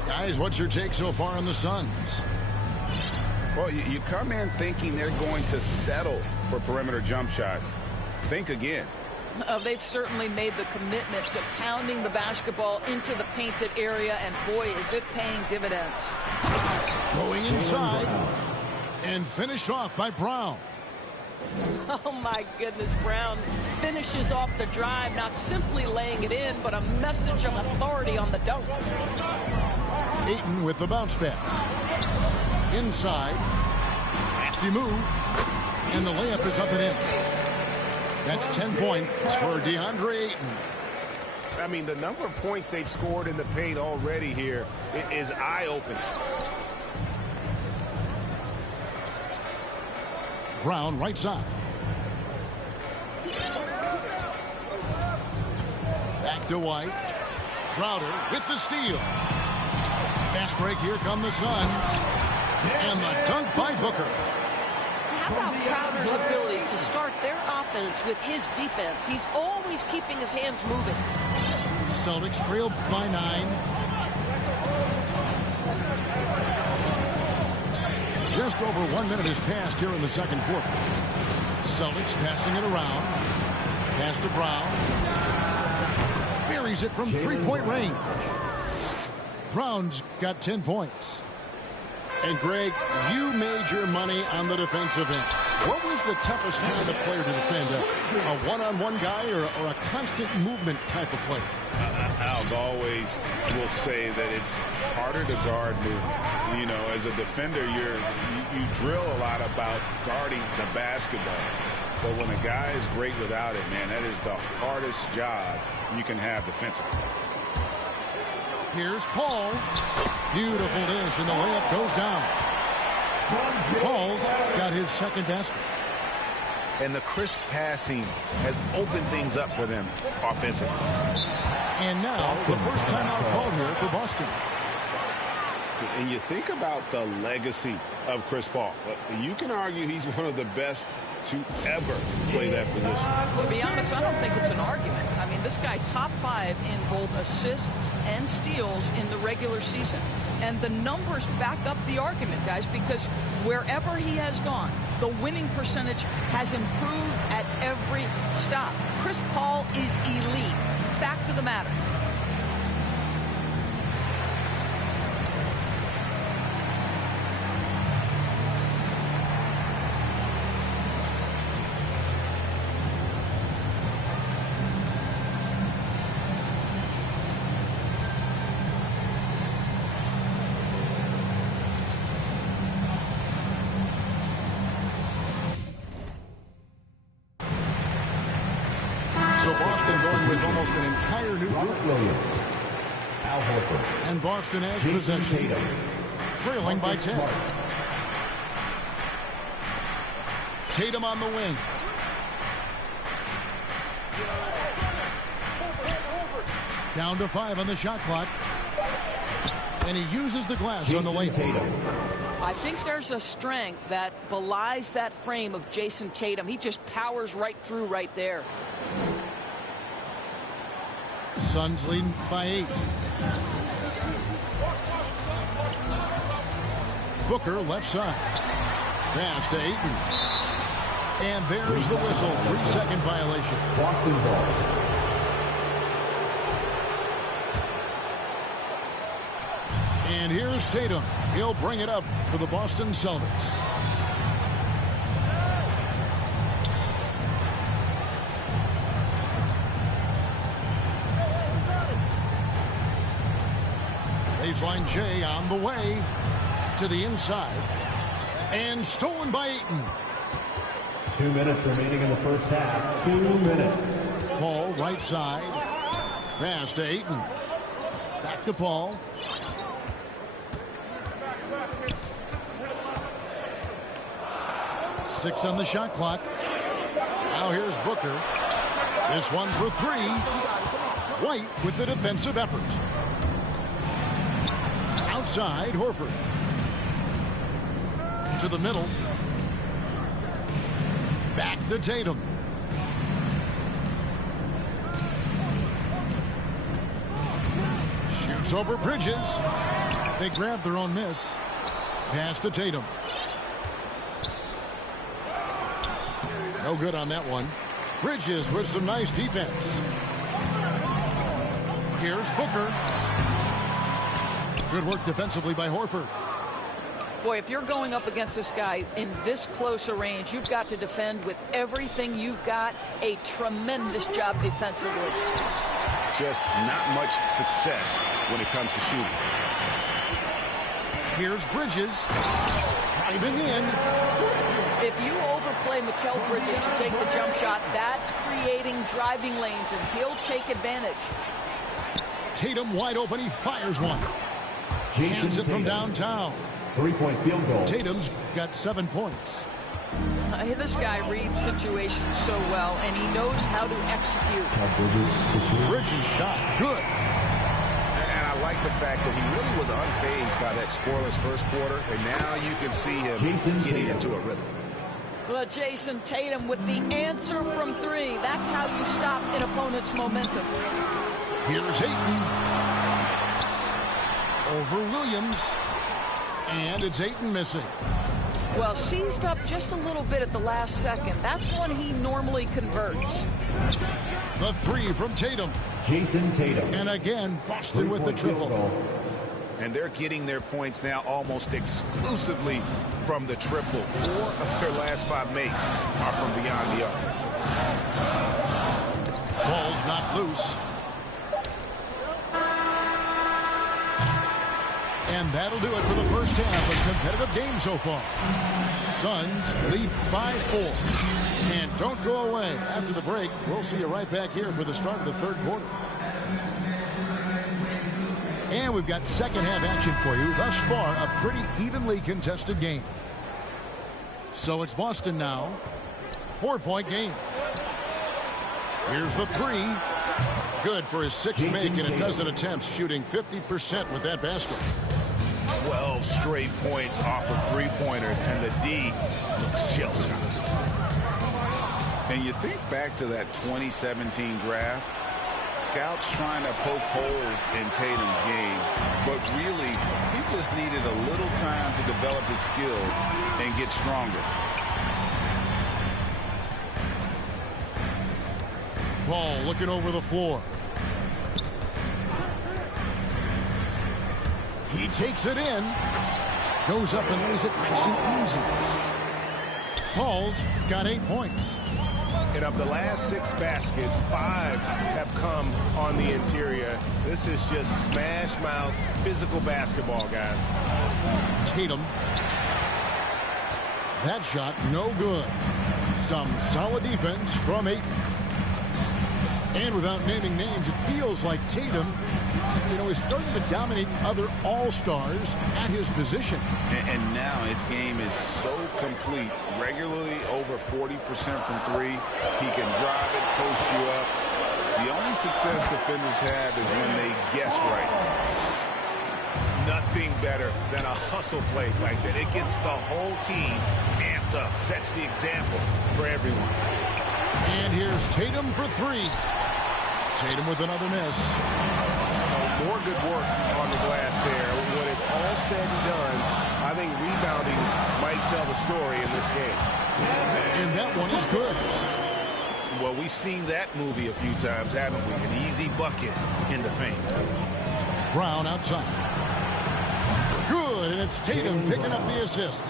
Guys, what's your take so far on the Suns? Well, you come in thinking they're going to settle for perimeter jump shots. Think again. They've certainly made the commitment to pounding the basketball into the painted area, and boy, is it paying dividends. Going inside and finished off by Brown. Oh, my goodness, Brown finishes off the drive, not simply laying it in, but a message of authority on the dunk. Ayton with the bounce pass. Inside. Nasty move. And the layup is up and in. That's 10 points for DeAndre Ayton. I mean, the number of points they've scored in the paint already here is eye-opening. Brown right side. Back to White. Crowder with the steal. Fast break. Here come the Suns. And the dunk by Booker. How about Crowder's ability to start their offense with his defense? He's always keeping his hands moving. Celtics trail by 9. Just over 1 minute has passed here in the second quarter. Celtics passing it around. Pass to Brown. Buries it from three-point range. Brown's got 10 points. And Greg, you made your money on the defensive end. What was the toughest kind of player to defend? A one-on-one guy or a constant movement type of player? I've always will say that it's harder to guard movement. You know, as a defender, you drill a lot about guarding the basketball. But when a guy is great without it, man, that is the hardest job you can have defensively. Here's Paul. Beautiful dish, and the layup goes down. Paul's got his second basket. And the crisp passing has opened things up for them offensively. And now the first timeout called here for Boston. And you think about the legacy of Chris Paul. You can argue he's one of the best to ever play that position. To be honest, I don't think it's an argument. I mean, this guy top 5 in both assists and steals in the regular season. And the numbers back up the argument, guys, because wherever he has gone, the winning percentage has improved at every stop. Chris Paul is elite. Fact of the matter. So Boston going with almost an entire new group. Williams. Al Horford. And Boston has Jason possession, Tatum. trailing by Marcus 10. Smart. Tatum on the wing. Down to 5 on the shot clock. And he uses the glass on the layup. Tatum. I think there's a strength that belies that frame of Jason Tatum. He just powers right through right there. Suns leading by 8. Booker left side. Pass to Ayton. And there's the whistle. 3-second violation. Boston ball. And here's Tatum. He'll bring it up for the Boston Celtics. Baseline J on the way to the inside. And stolen by Ayton. 2 minutes remaining in the first half. 2 minutes. Paul right side. Pass to Ayton. Back to Paul. Six on the shot clock. Now here's Booker. This one for 3. White with the defensive effort. Outside, Horford. To the middle. Back to Tatum. Shoots over Bridges. They grab their own miss. Pass to Tatum. No good on that one. Bridges with some nice defense. Here's Booker. Good work defensively by Horford. Boy, if you're going up against this guy in this close a range, you've got to defend with everything you've got. A tremendous job defensively. Just not much success when it comes to shooting. Here's Bridges. Driving in. If you overplay Mikal Bridges to take the jump shot, that's creating driving lanes, and he'll take advantage. Tatum wide open. He fires one. Jason Hands it from Tatum. downtown. 3-point field goal. Tatum's got 7 points. This guy reads situations so well, and he knows how to execute. Bridges shot. Good. And I like the fact that he really was unfazed by that scoreless first quarter, and now you can see him getting into a rhythm. Well, Jason Tatum with the answer from 3. That's how you stop an opponent's momentum. Here's Ayton. Over Williams. And it's Ayton missing. Well, seized up just a little bit at the last second. That's when he normally converts. The 3 from Tatum. Jason Tatum. And again, Boston with the triple. And they're getting their points now almost exclusively from the triple. 4 of their last 5 makes are from beyond the arc. Ball's not loose. And that'll do it for the first half of competitive game so far. Suns lead by 4. And don't go away. After the break, we'll see you right back here for the start of the third quarter. And we've got second half action for you. Thus far, a pretty evenly contested game. So it's Boston now. 4-point game. Here's the 3. Good for his 6th make and a dozen attempts, shooting 50% with that basket. 12 straight points off of 3-pointers, and the D looks shell-shocked. And you think back to that 2017 draft, scouts trying to poke holes in Tatum's game, but really, he just needed a little time to develop his skills and get stronger. Paul looking over the floor. He takes it in. Goes up and lays it nice and easy. Paul's got 8 points. And of the last 6 baskets, 5 have come on the interior. This is just smash mouth physical basketball, guys. Tatum. That shot no good. Some solid defense from Ayton. And without naming names, it feels like Tatum, is starting to dominate other all-stars at his position. And now his game is so complete. Regularly over 40% from three. He can drive it, post you up. The only success defenders have is when they guess right. Nothing better than a hustle play like that. It gets the whole team amped up, sets the example for everyone. And here's Tatum for three. Tatum with another miss. So more good work on the glass there. When it's all said and done, I think rebounding might tell the story in this game. And that one is good. Well, we've seen that movie a few times, haven't we? An easy bucket in the paint. Brown outside. Good, and it's Tatum picking up the assist.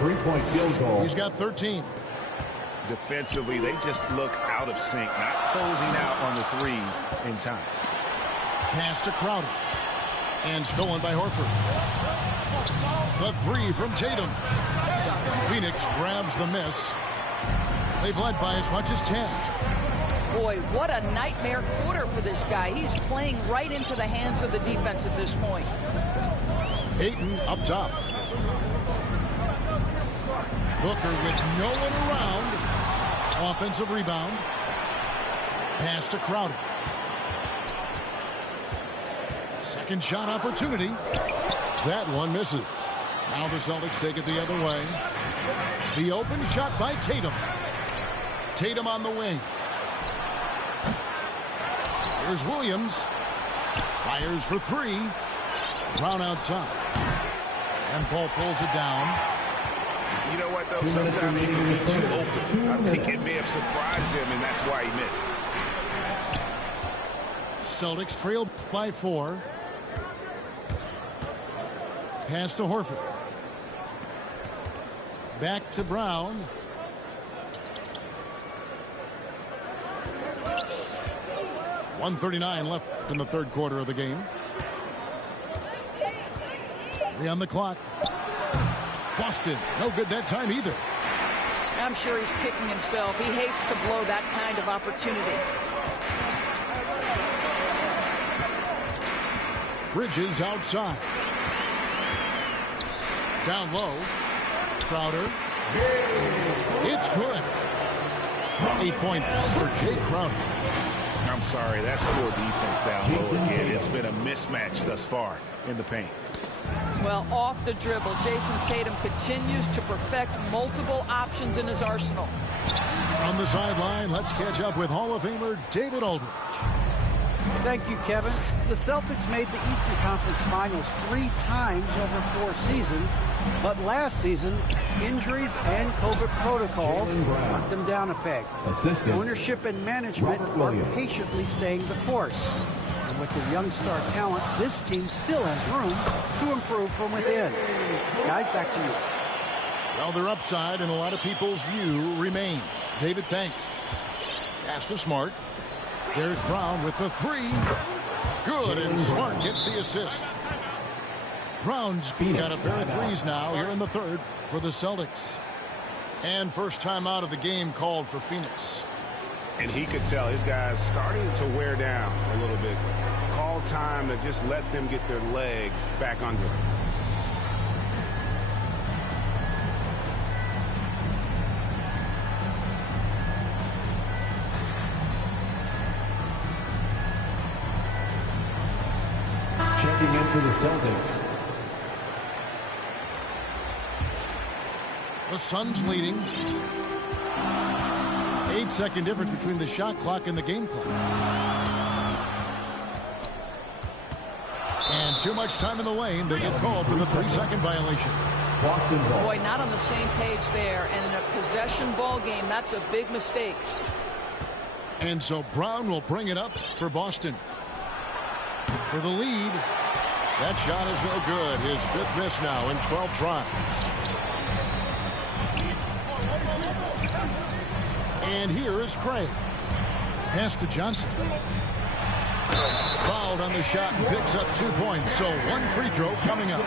3-point field goal. He's got 13. Defensively, they just look out of sync, not closing out on the threes in time. Pass to Crowder. And stolen by Horford. The three from Tatum. Phoenix grabs the miss. They've led by as much as 10. Boy, what a nightmare quarter for this guy. He's playing right into the hands of the defense at this point. Ayton up top. Booker with no one around. Offensive rebound. Pass to Crowder. Second shot opportunity. That one misses. Now the Celtics take it the other way. The open shot by Tatum. Tatum on the wing. Here's Williams. Fires for three. Brown outside. And Paul pulls it down. You know what, though? Sometimes you can be too open. I think it may have surprised him, and that's why he missed. Celtics trail by 4. Pass to Horford. Back to Brown. .139 left in the third quarter of the game. 3 on the clock. Boston, no good that time either. I'm sure he's kicking himself. He hates to blow that kind of opportunity. Bridges outside. Down low. Crowder. It's good. 8 points for Jay Crowder. I'm sorry, that's poor defense down low again. It's been a mismatch thus far in the paint. Well, off the dribble, Jason Tatum continues to perfect multiple options in his arsenal. On the sideline, let's catch up with Hall of Famer David Aldridge. Thank you, Kevin. The Celtics made the Eastern Conference Finals 3 times over 4 seasons, but last season, injuries and COVID protocols knocked them down a peg. Ownership and management are patiently staying the course. And with the young star talent, this team still has room to improve from within. Guys, back to you. Well, their upside in a lot of people's view remains. David, thanks. Pass to Smart. There's Brown with the 3. Good, and Smart gets the assist. Brown's got a pair of threes now here in the third for the Celtics. And first time out of the game called for Phoenix. And he could tell his guys starting to wear down a little bit. Call time to just let them get their legs back under them. Checking in for the Celtics. The Suns leading. 8-second difference between the shot clock and the game clock. And too much time in the lane. They get called for the 3-second violation. Boston ball. Boy, not on the same page there. And in a possession ball game, that's a big mistake. And so Brown will bring it up for Boston. For the lead. That shot is no good. His 5th miss now in 12 tries. And here is Craig. Pass to Johnson. Fouled on the shot and picks up 2 points. So 1 free throw coming up.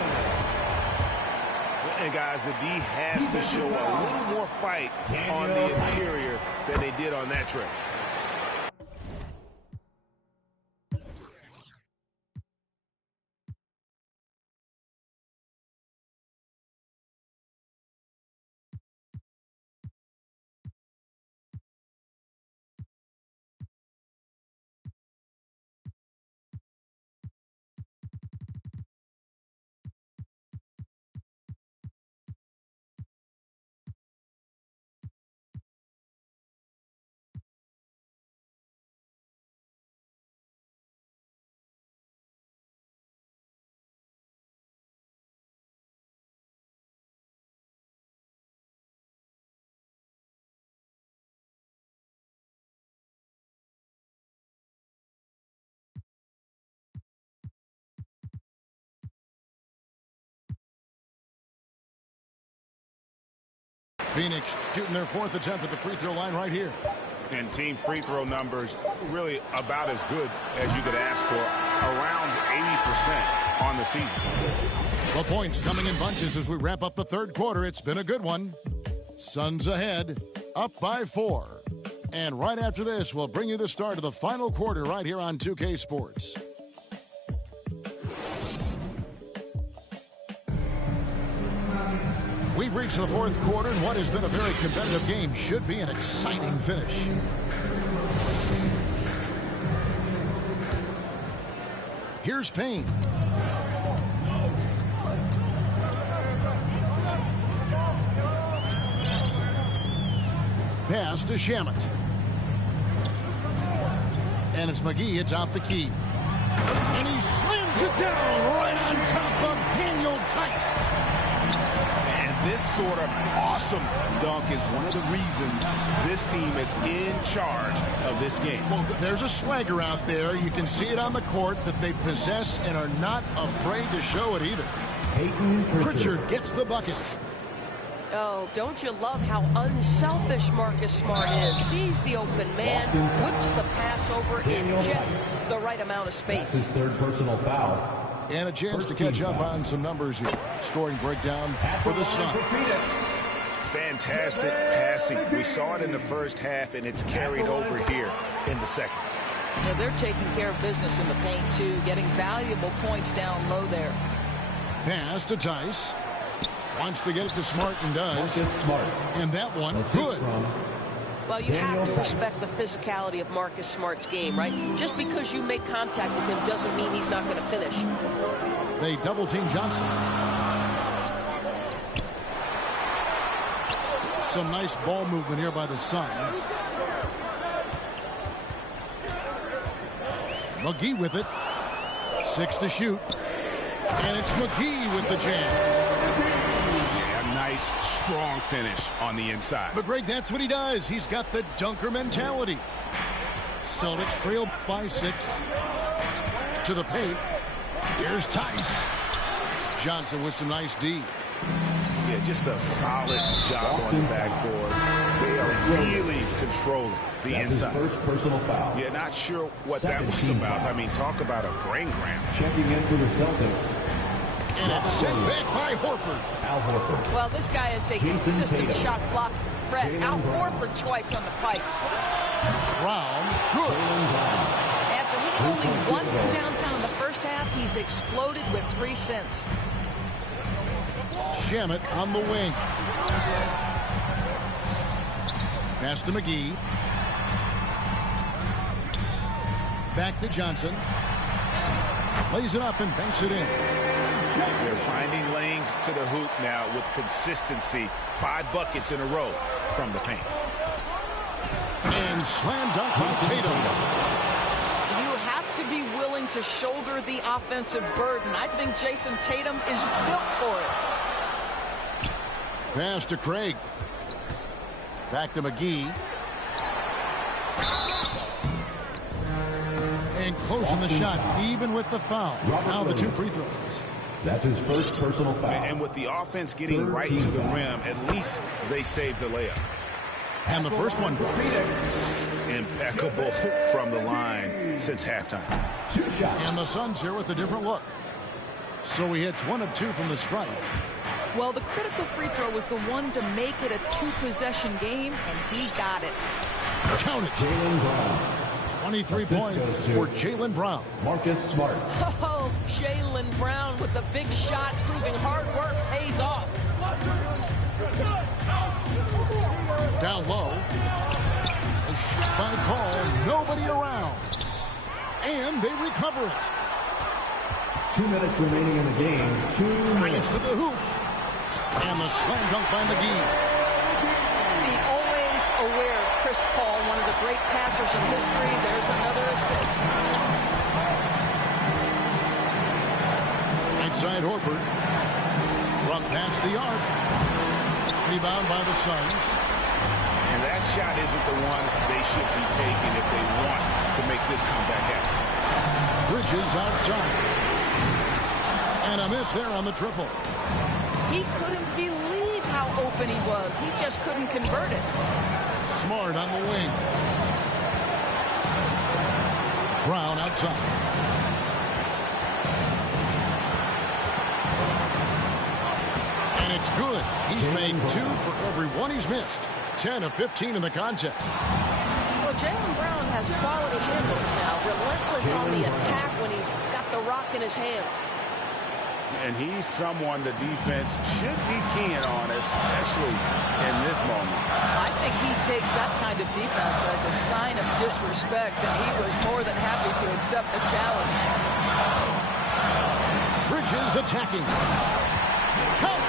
And guys, the D has to show a little more fight on the interior than they did on that trip. Phoenix shooting their 4th attempt at the free throw line right here. And team free throw numbers really about as good as you could ask for, around 80% on the season. The points coming in bunches as we wrap up the third quarter. It's been a good one. Suns ahead, up by 4. And right after this, we'll bring you the start of the final quarter right here on 2K Sports. We've reached the fourth quarter, and what has been a very competitive game should be an exciting finish. Here's Payne. Pass to Shamet. And it's McGee atop the key. And he slams it down right on top of Daniel Tice. And this sort of awesome dunk is one of the reasons this team is in charge of this game. Well, there's a swagger out there. You can see it on the court that they possess and are not afraid to show it either. Pritchard gets the bucket. Oh, don't you love how unselfish Marcus Smart is? Sees the open man, whips the pass over in just the right amount of space. That's his 3rd personal foul. And a chance to catch up on some numbers here. Scoring breakdown for the Suns. Fantastic passing. We saw it in the first half, and it's carried over here in the second. Yeah, they're taking care of business in the paint, too, getting valuable points down low there. Pass to Tice. Wants to get it to Smart and does. Smart. And that one, good. Well, you have to respect the physicality of Marcus Smart's game, right? Just because you make contact with him doesn't mean he's not going to finish. They double-team Johnson. Some nice ball movement here by the Suns. McGee with it. 6 to shoot. And it's McGee with the jam. Nice, strong finish on the inside. But Greg, that's what he does. He's got the dunker mentality. Celtics trail by 6 to the paint. Here's Tice. Johnson with some nice D. Yeah, just a solid job on the backboard. They are really controlling the inside. His 1st personal foul. Yeah, not sure what that was about. I mean, talk about a brain cramp. Checking in for the Celtics. And it's sent back by Horford. Al Horford. Well, this guy is a consistent shot block threat. Al Horford twice on the pipes. Brown, good. After hitting only 1 from downtown in the first half, he's exploded with 3 since. Shamet on the wing. Pass to McGee. Back to Johnson. Lays it up and banks it in. They're finding lanes to the hoop now with consistency. 5 buckets in a row from the paint. And slam dunk by Tatum. You have to be willing to shoulder the offensive burden. I think Jason Tatum is built for it. Pass to Craig. Back to McGee. And closing the shot, even with the foul. Now the 2 free throws. That's his 1st personal foul. And with the offense getting right to the rim, at least they saved the layup. And the first one goes. Impeccable from the line since halftime. 2 shots. And the Suns here with a different look. So he hits 1 of 2 from the stripe. Well, the critical free throw was the one to make it a 2-possession game, and he got it. Count it. Jaylen Brown. 23 points for Jaylen Brown. Marcus Smart. Oh, Jaylen Brown with the big shot, proving hard work pays off. Down low. A shot by Call. Nobody around. And they recover it. 2 minutes remaining in the game. 2 minutes. To the hoop. And the slam dunk by McGee. The always aware Chris Paul, one of the great passers in history. There's another assist. Right side Horford. Front past the arc. Rebound by the Suns. And that shot isn't the one they should be taking if they want to make this comeback happen. Bridges outside. And a miss there on the triple. He couldn't believe how open he was. He just couldn't convert it. Smart on the wing. Brown outside. And it's good. He's made 2 for every one he's missed. 10 of 15 in the contest. Well, Jaylen Brown has quality handles now. Relentless on the attack when he's got the rock in his hands. And he's someone the defense should be keying on, especially in this moment. I think he takes that kind of defense as a sign of disrespect, and he was more than happy to accept the challenge. Bridges attacking. Count.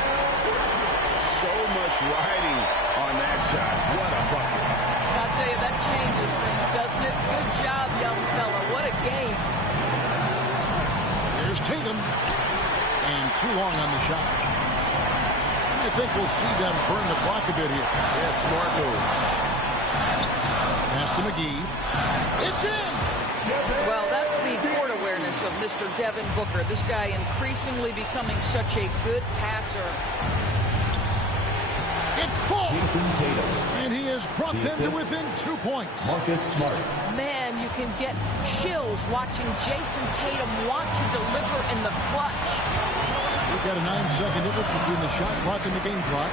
So much riding on that shot. What a bucket. I'll tell you, that changes things, doesn't it? Good job, young fella. What a game. Here's Tatum. And too long on the shot. I think we'll see them burn the clock a bit here. Yeah, smart move. Pass to McGee. It's in! Well, that's the court awareness of Mr. Devin Booker. This guy increasingly becoming such a good passer. It falls! And he has brought them to within 2 points. Marcus Smart. Man, you can get chills watching Jason Tatum want to deliver in the clutch. We've got a 9-second difference between the shot clock and the game clock.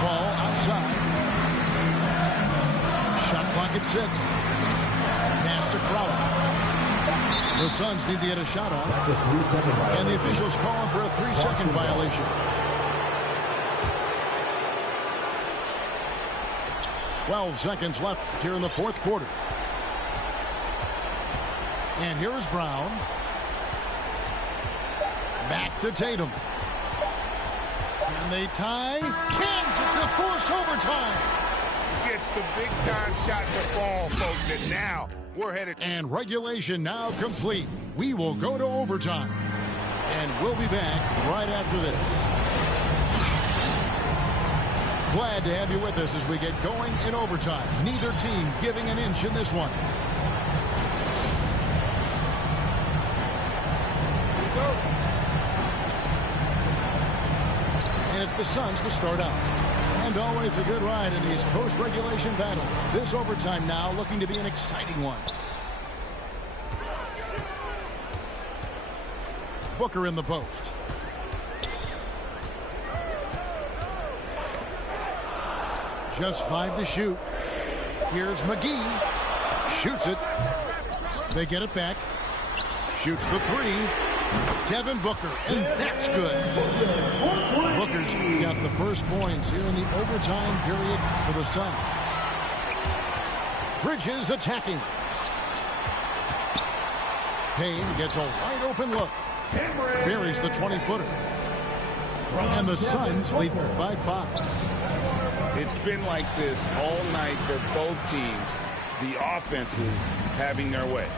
Ball outside. Shot clock at 6. Pass to Crowder. The Suns need to get a shot off. That's a 3-second violation. And the officials calling for a 3-second violation. 12 seconds left here in the fourth quarter. And here is Brown. Back to Tatum. Can they tie? Cans it to force overtime. Gets the big-time shot to fall, folks, and now we're headed. And regulation now complete. We will go to overtime. And we'll be back right after this. Glad to have you with us as we get going in overtime. Neither team giving an inch in this one. And it's the Suns to start out. And always a good ride in these post-regulation battles. This overtime now looking to be an exciting one. Booker in the post. Just 5 to shoot. Here's McGee. Shoots it. They get it back. Shoots the 3. Devin Booker, and that's good. Booker's got the first points here in the overtime period for the Suns. Bridges attacking. Payne gets a wide open look. Buries the 20-footer. And the Suns lead by 5. It's been like this all night for both teams. The offenses having their way.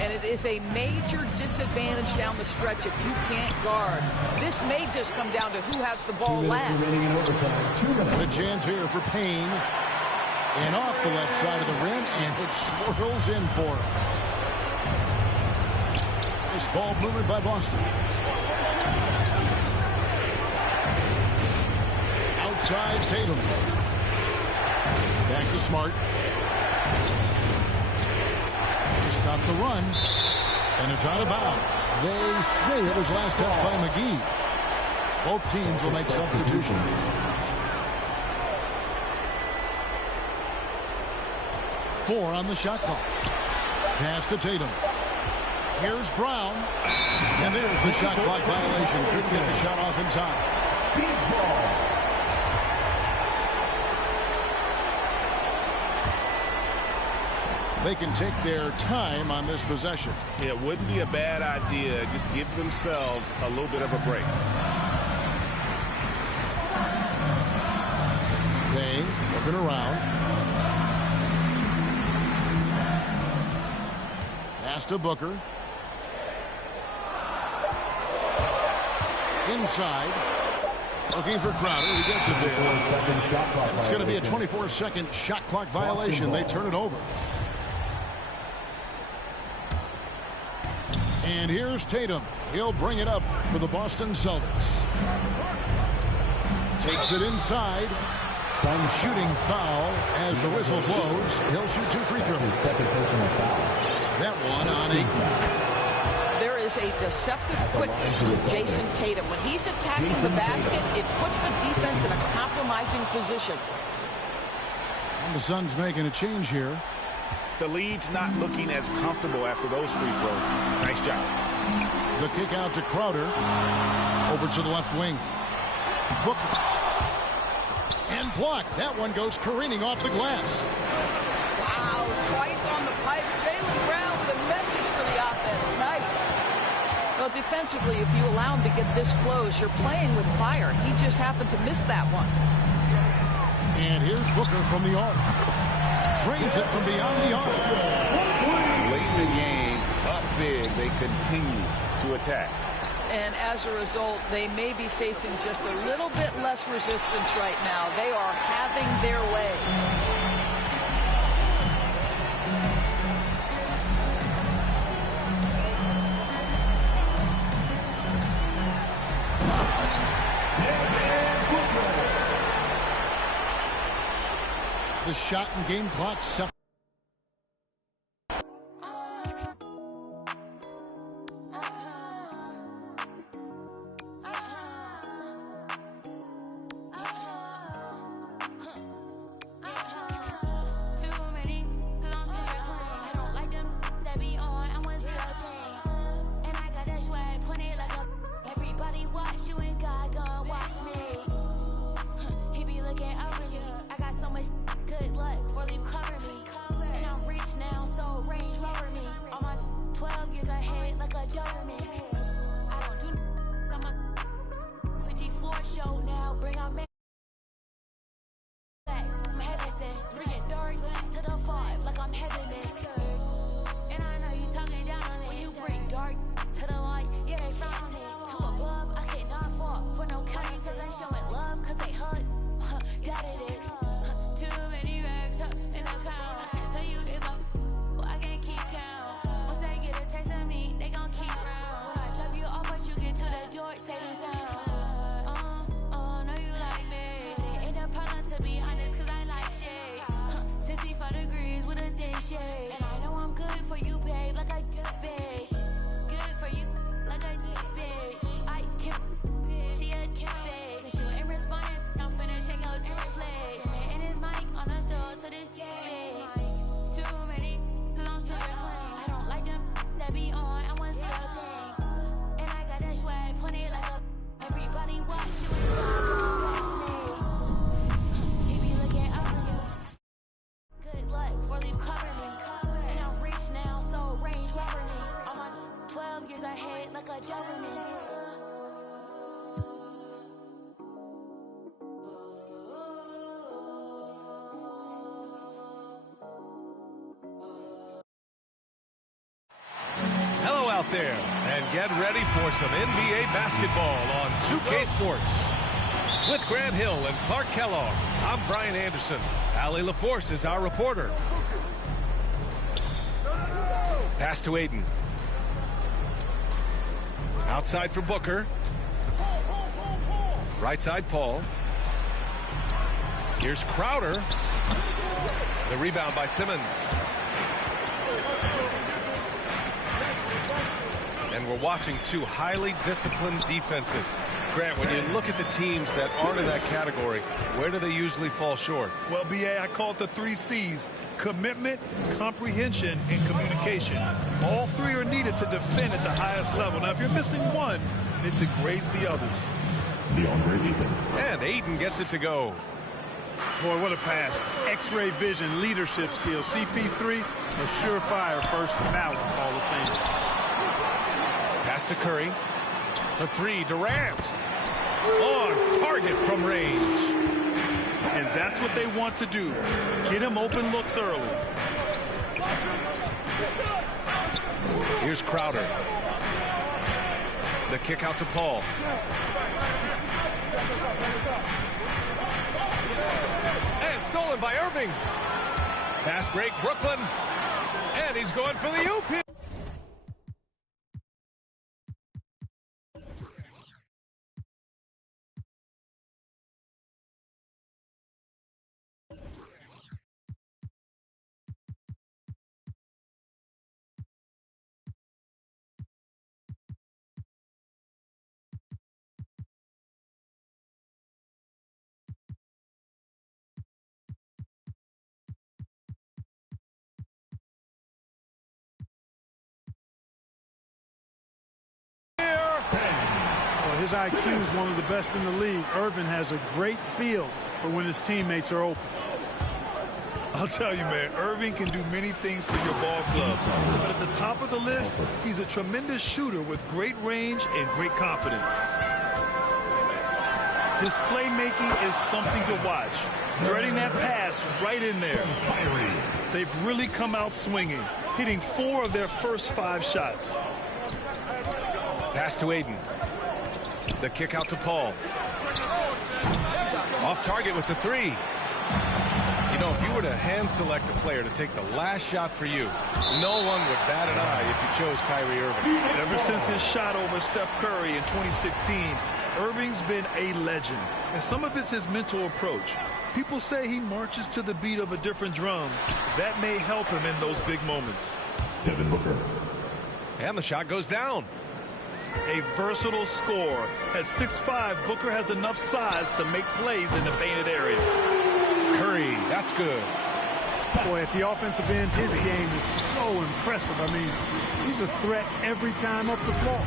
And it is a major disadvantage down the stretch if you can't guard. This may just come down to who has the ball last. The chance here for Payne. And off the left side of the rim, and it swirls in for him. Nice ball movement by Boston. Outside Tatum. Back to Smart. Stop the run, and it's out of bounds. They say it was last touched by McGee. Both teams will make substitutions. 4 on the shot clock. Pass to Tatum. Here's Brown, and there's the shot clock violation. Couldn't get the shot off in time. They can take their time on this possession. It wouldn't be a bad idea. Just give themselves a little bit of a break. They looking around. Pass to Booker. Inside. Looking for Crowder. He gets it there. And it's going to be a 24-second shot clock violation. They turn it over. And here's Tatum. He'll bring it up for the Boston Celtics. Takes it inside. Some shooting foul as the whistle blows. He'll shoot 2 free throws. His second personal foul. That one on Ayton. There is a deceptive quickness with Jason Tatum. When he's attacking the basket, it puts the defense in a compromising position. And the Suns making a change here. The lead's not looking as comfortable after those free throws. Nice job. The kick out to Crowder. Over to the left wing. Booker. And blocked. That one goes careening off the glass. Wow, twice on the pipe. Jaylen Brown with a message for the offense. Nice. Well, defensively, if you allow him to get this close, you're playing with fire. He just happened to miss that one. And here's Booker from the arc. Drains it from beyond the arc. Late in the game, up big, they continue to attack. And as a result, they may be facing just a little bit less resistance right now. They are having their way. The shot and game clock set. Out there and get ready for some NBA basketball on 2K Sports. With Grant Hill and Clark Kellogg, I'm Brian Anderson. Allie LaForce is our reporter. Pass to Ayton. Outside for Booker. Right side Paul. Here's Crowder. The rebound by Simmons. And we're watching two highly disciplined defenses. Grant, when you look at the teams that aren't in that category, where do they usually fall short? Well, BA, I call it the 3 C's: commitment, comprehension, and communication. All 3 are needed to defend at the highest level. Now, if you're missing one, it degrades the others. And Ayton gets it to go. Boy, what a pass. X-ray vision, leadership skills. CP3, a surefire first ballot Hall of Famer. Pass to Curry. For 3, Durant. On target from range. And that's what they want to do. Get him open looks early. Here's Crowder. The kick out to Paul. And stolen by Irving. Fast break, Brooklyn. And he's going for the oop. IQ is one of the best in the league, Irvin has a great feel for when his teammates are open. I'll tell you, man, Irving can do many things for your ball club. But at the top of the list, he's a tremendous shooter with great range and great confidence. His playmaking is something to watch. Threading that pass right in there. They've really come out swinging, hitting 4 of their first 5 shots. Pass to Aiden. The kick out to Paul. Off target with the 3. You know, if you were to hand select a player to take the last shot for you, no one would bat an eye if you chose Kyrie Irving. Ever since his shot over Steph Curry in 2016, Irving's been a legend. And some of it's his mental approach. People say he marches to the beat of a different drum. That may help him in those big moments. Devin Booker. And the shot goes down. A versatile scorer. At 6'5", Booker has enough size to make plays in the painted area. Curry, that's good. Boy, at the offensive end, his game is so impressive. I mean, he's a threat every time up the floor.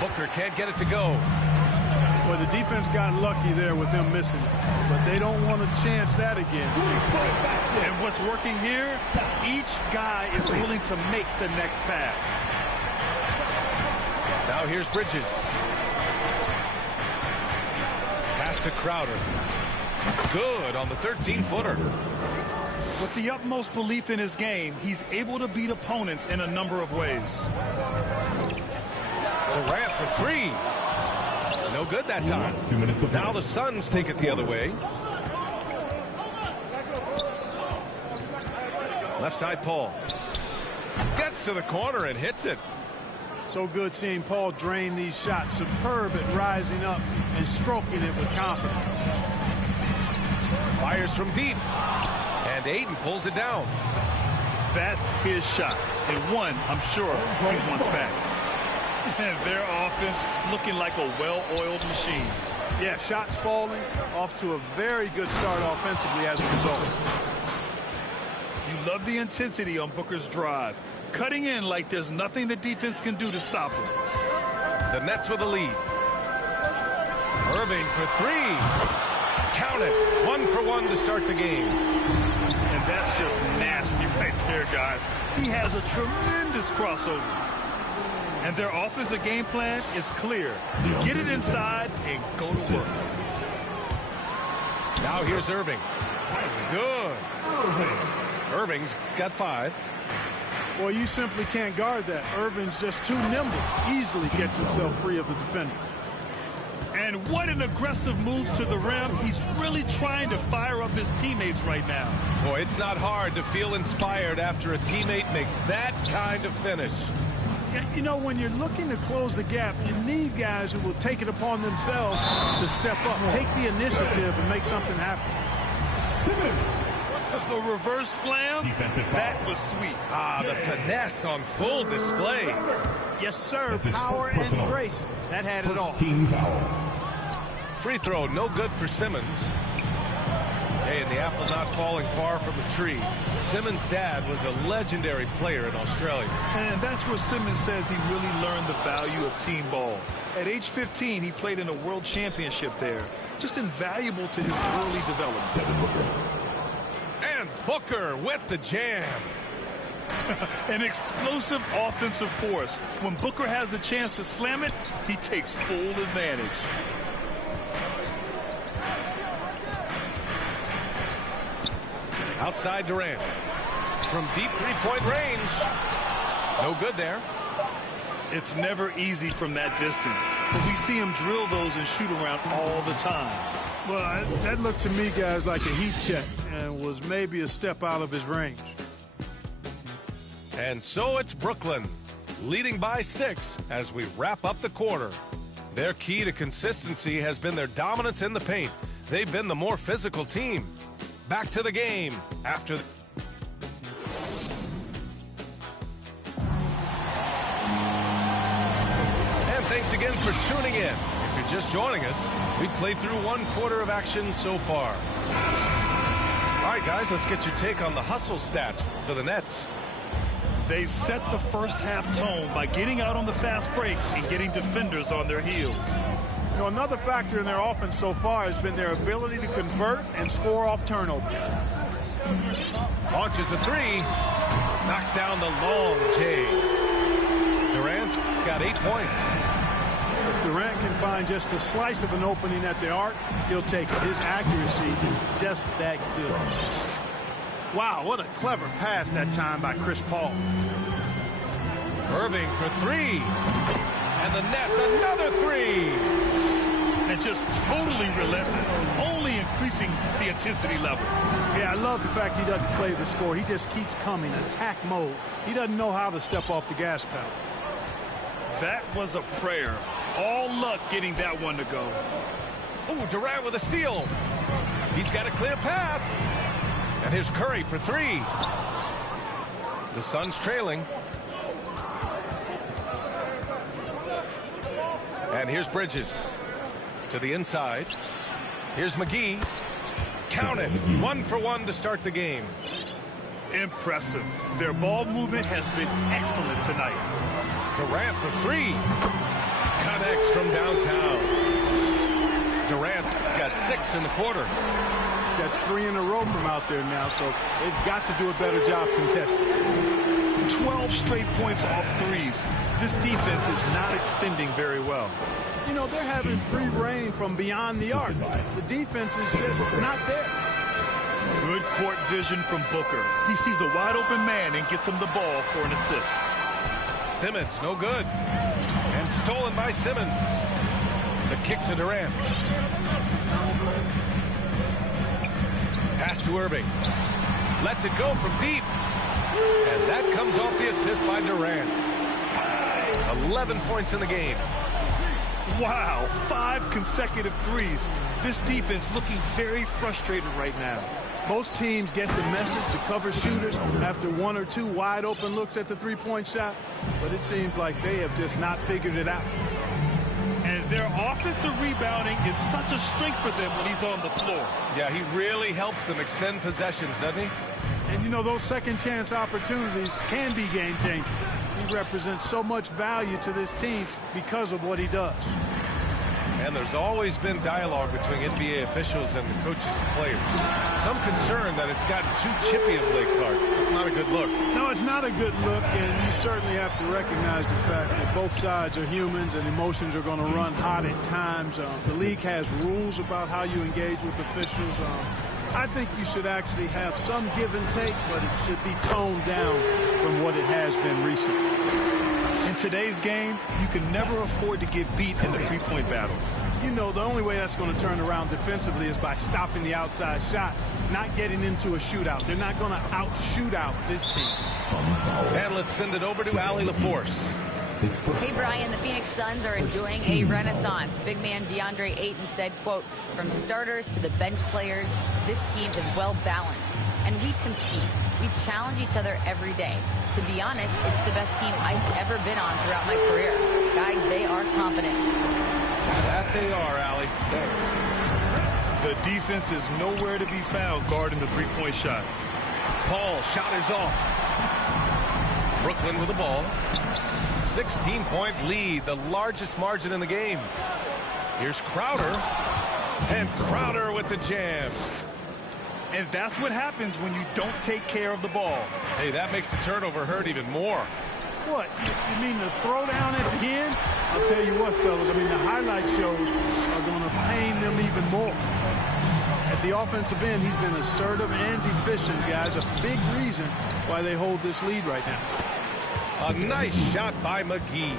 Booker can't get it to go. Well, the defense got lucky there with him missing it, but they don't want to chance that again. And what's working here, each guy is willing to make the next pass. Now here's Bridges. Pass to Crowder. Good on the 13-footer. With the utmost belief in his game, he's able to beat opponents in a number of ways. Durant for 3. No good that time. Now the Suns take it the other way. Left side, Paul. Gets to the corner and hits it. So good seeing Paul drain these shots. Superb at rising up and stroking it with confidence. Fires from deep. And Aiden pulls it down. That's his shot. And one, I'm sure, he wants back. And their offense looking like a well-oiled machine. Yeah, shots falling, off to a very good start offensively as a result. You love the intensity on Booker's drive. Cutting in like there's nothing the defense can do to stop him. The Nets with the lead. Irving for 3. Count it. 1 for 1 to start the game. And that's just nasty right there, guys. He has a tremendous crossover. And their offensive game plan is clear. Get it inside and go to work. Now here's Irving. Good. Irving's got 5. Well, you simply can't guard that. Irving's just too nimble. Easily gets himself free of the defender. And what an aggressive move to the rim. He's really trying to fire up his teammates right now. Boy, it's not hard to feel inspired after a teammate makes that kind of finish. You know, when you're looking to close the gap, you need guys who will take it upon themselves to step up, take the initiative, and make something happen. The reverse slam, that was sweet. Ah, the finesse on full display. Yes, sir. Power and grace. That had it all. Team foul. Free throw, no good for Simmons. Hey, and the apple not falling far from the tree. Simmons' dad was a legendary player in Australia. And that's where Simmons says he really learned the value of team ball. At age 15, he played in a world championship there. Just invaluable to his early development. And Booker with the jam. An explosive offensive force. When Booker has the chance to slam it, he takes full advantage. Outside Durant. From deep three-point range. No good there. It's never easy from that distance, but we see him drill those and shoot around all the time. Well, that looked to me, guys, like a heat check and was maybe a step out of his range. And so it's Brooklyn, leading by 6 as we wrap up the quarter. Their key to consistency has been their dominance in the paint. They've been the more physical team. Back to the game after And thanks again for tuning in. If you're just joining us, we played through 1 quarter of action so far. All right, guys, let's get your take on the hustle stats for the Nets. They set the first half tone by getting out on the fast break and getting defenders on their heels. You know, another factor in their offense so far has been their ability to convert and score off turnover. Launches a three. Knocks down the long J. Durant's got 8 points. If Durant can find just a slice of an opening at the arc, he'll take it. His accuracy is just that good. Wow, what a clever pass that time by Chris Paul. Irving for three. And the Nets another three. And just totally relentless, only increasing the intensity level. Yeah, I love the fact he doesn't play the score. He just keeps coming, attack mode. He doesn't know how to step off the gas pedal. That was a prayer. All luck getting that one to go. Oh, Durant with a steal. He's got a clear path. And here's Curry for three. The Suns trailing. And here's Bridges to the inside. Here's McGee. Count it. 1 for 1 to start the game. Impressive. Their ball movement has been excellent tonight. Durant for three. Connects from downtown. Durant's got 6 in the quarter. That's 3 in a row from out there now, so they've got to do a better job contesting. 12 straight points off threes. This defense is not extending very well. You know, they're having free reign from beyond the arc. The defense is just not there. Good court vision from Booker. He sees a wide open man and gets him the ball for an assist. Simmons, no good. And stolen by Simmons. The kick to Durant. Pass to Irving. Lets it go from deep. And that comes off the assist by Durant. 11 points in the game. Wow, 5 consecutive threes. This defense looking very frustrated right now. Most teams get the message to cover shooters after 1 or 2 wide open looks at the three-point shot, but it seems like they have just not figured it out. And their offensive rebounding is such a strength for them when he's on the floor. Yeah, he really helps them extend possessions, doesn't he? And you know, those second chance opportunities can be game changing. He represents so much value to this team because of what he does. And there's always been dialogue between NBA officials and the coaches and players. Some concern that it's gotten too chippy of late, Clark. It's not a good look. No, it's not a good look, and you certainly have to recognize the fact that both sides are humans and emotions are going to run hot at times. The league has rules about how you engage with officials. I think you should actually have some give and take, but it should be toned down from what it has been recently. In today's game, you can never afford to get beat in the three-point battle. You know, the only way that's going to turn around defensively is by stopping the outside shot, not getting into a shootout. They're not going to out-shoot out this team. And let's send it over to Allie LaForce. Hey, Brian, the Phoenix Suns are enjoying a renaissance. Big man DeAndre Ayton said, quote, "From starters to the bench players, this team is well-balanced, and we compete. We challenge each other every day. To be honest, it's the best team I've ever been on throughout my career. Guys, they are confident." That they are, Allie. Thanks. The defense is nowhere to be found guarding the three-point shot. Paul, shot is off. Brooklyn with the ball. 16-point lead, the largest margin in the game. Here's Crowder. And Crowder with the jam. And that's what happens when you don't take care of the ball. Hey, that makes the turnover hurt even more. What? You mean the throwdown at the end? I'll tell you what, fellas. I mean, the highlight shows are going to pain them even more. At the offensive end, he's been assertive and efficient, guys. A big reason why they hold this lead right now. A nice shot by McGee.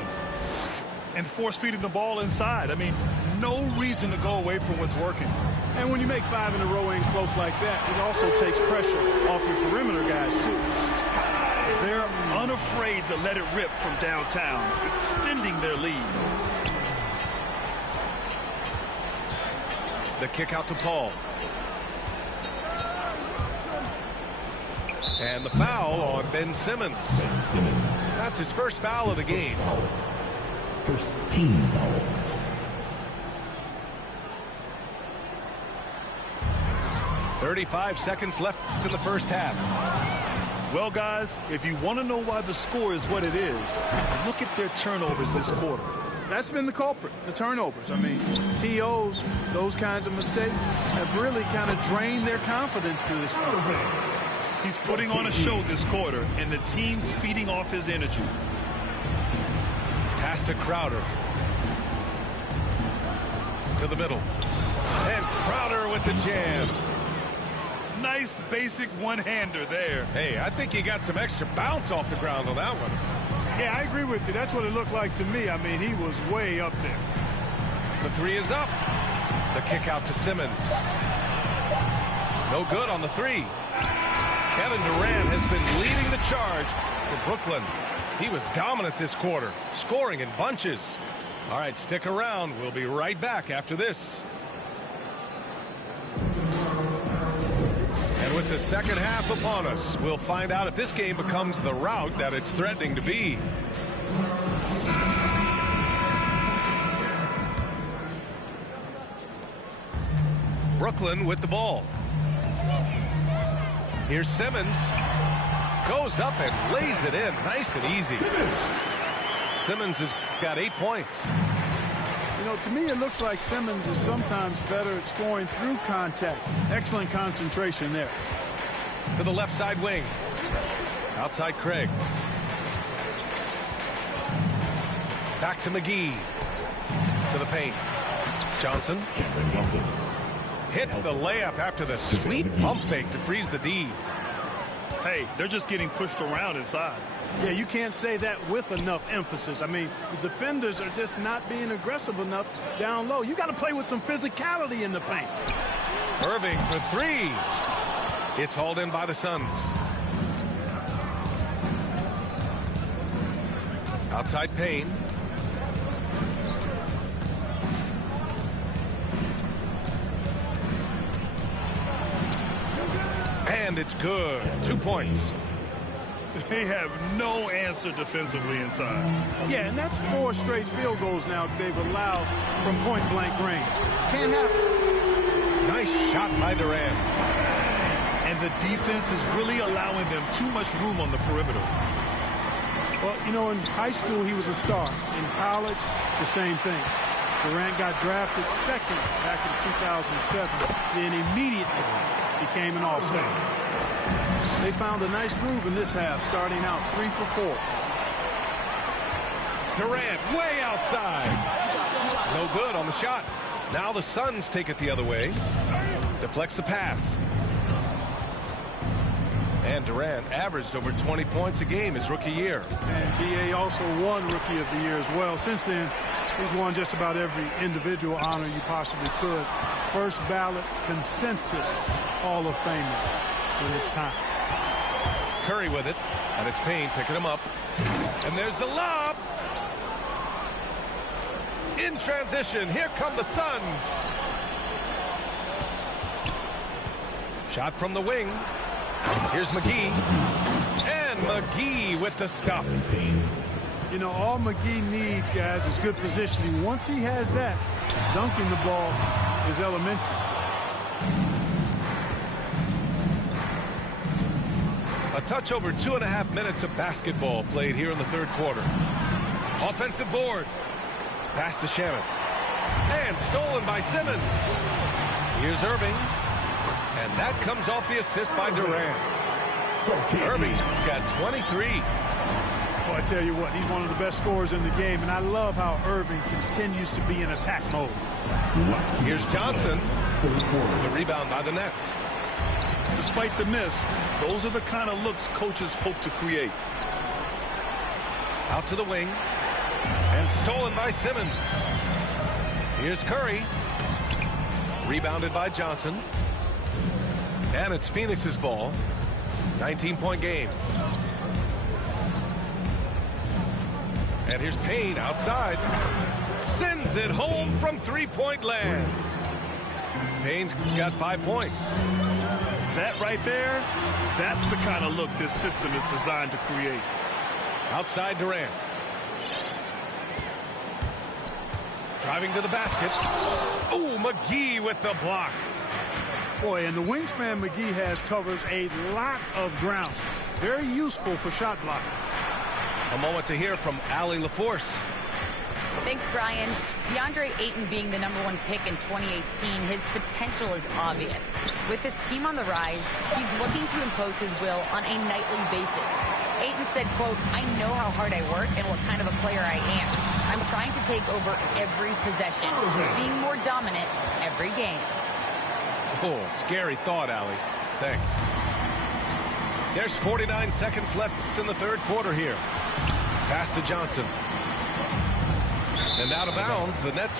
And force-feeding the ball inside. I mean, no reason to go away from what's working. And when you make 5 in a row in close like that, it also takes pressure off your perimeter guys, too. They're unafraid to let it rip from downtown, extending their lead. The kick out to Paul. And the foul on Ben Simmons. That's his first foul of the game. First team foul. .35 seconds left in the first half. Well, guys, if you want to know why the score is what it is, look at their turnovers this quarter. That's been the culprit, the turnovers. I mean, TOs, those kinds of mistakes have really kind of drained their confidence to this point. He's putting on a show this quarter, and the team's feeding off his energy. Pass to Crowder. To the middle. And Crowder with the jam. Nice basic one-hander there. Hey, I think he got some extra bounce off the ground on that one. Yeah, I agree with you. That's what it looked like to me. I mean, he was way up there. The three is up. The kick out to Simmons. No good on the three. Kevin Durant has been leading the charge for Brooklyn. He was dominant this quarter, scoring in bunches. All right, stick around. We'll be right back after this. And with the second half upon us, we'll find out if this game becomes the rout that it's threatening to be. Brooklyn with the ball. Here's Simmons. Goes up and lays it in nice and easy. Simmons has got 8 points. You know, to me, it looks like Simmons is sometimes better at scoring through contact. Excellent concentration there. To the left side wing. Outside Craig. Back to McGee. To the paint. Johnson. Hits the layup after the sweet pump fake to freeze the D. Hey, they're just getting pushed around inside. Yeah, you can't say that with enough emphasis. I mean, the defenders are just not being aggressive enough down low. You got to play with some physicality in the paint. Irving for three. It's hauled in by the Suns. Outside Payne. And it's good. 2 points. They have no answer defensively inside. Yeah, and that's 4 straight field goals now they've allowed from point-blank range. Can't happen. Nice shot by Durant. And the defense is really allowing them too much room on the perimeter. Well, you know, in high school, he was a star. In college, the same thing. Durant got drafted second back in 2007, then immediately became an all-star. They found a nice groove in this half, starting out 3 for 4. Durant way outside. No good on the shot. Now the Suns take it the other way. Deflects the pass. And Durant averaged over 20 points a game his rookie year. And B.A. also won Rookie of the Year as well. Since then, he's won just about every individual honor you possibly could. First ballot consensus Hall of Famer when it's time. Curry with it, and it's Payne picking him up. And there's the lob. In transition, here come the Suns. Shot from the wing. Here's McGee. And McGee with the stuff. You know, all McGee needs, guys, is good positioning. Once he has that, dunking the ball is elementary. A touch over 2.5 minutes of basketball played here in the third quarter. Offensive board. Pass to Shaman. And stolen by Simmons. Here's Irving. And that comes off the assist by Durant. Irving's got 23. Well, I tell you what, he's one of the best scorers in the game, and I love how Irving continues to be in attack mode. Here's Johnson. The rebound by the Nets. Despite the miss, those are the kind of looks coaches hope to create. Out to the wing. And stolen by Simmons. Here's Curry. Rebounded by Johnson. And it's Phoenix's ball. 19-point game. And here's Payne outside. Sends it home from three-point land. Payne's got 5 points. That right there, that's the kind of look this system is designed to create. Outside Durant. Driving to the basket. Oh, McGee with the block. Boy, and the wingspan McGee has covers a lot of ground. Very useful for shot blocking. A moment to hear from Allie LaForce. Thanks, Brian. DeAndre Ayton being the #1 pick in 2018, his potential is obvious. With his team on the rise, he's looking to impose his will on a nightly basis. Ayton said, quote, "I know how hard I work and what kind of a player I am. I'm trying to take over every possession, being more dominant every game." Oh, scary thought, Allie. Thanks. There's 49 seconds left in the third quarter here. Pass to Johnson. And out of bounds, the Nets.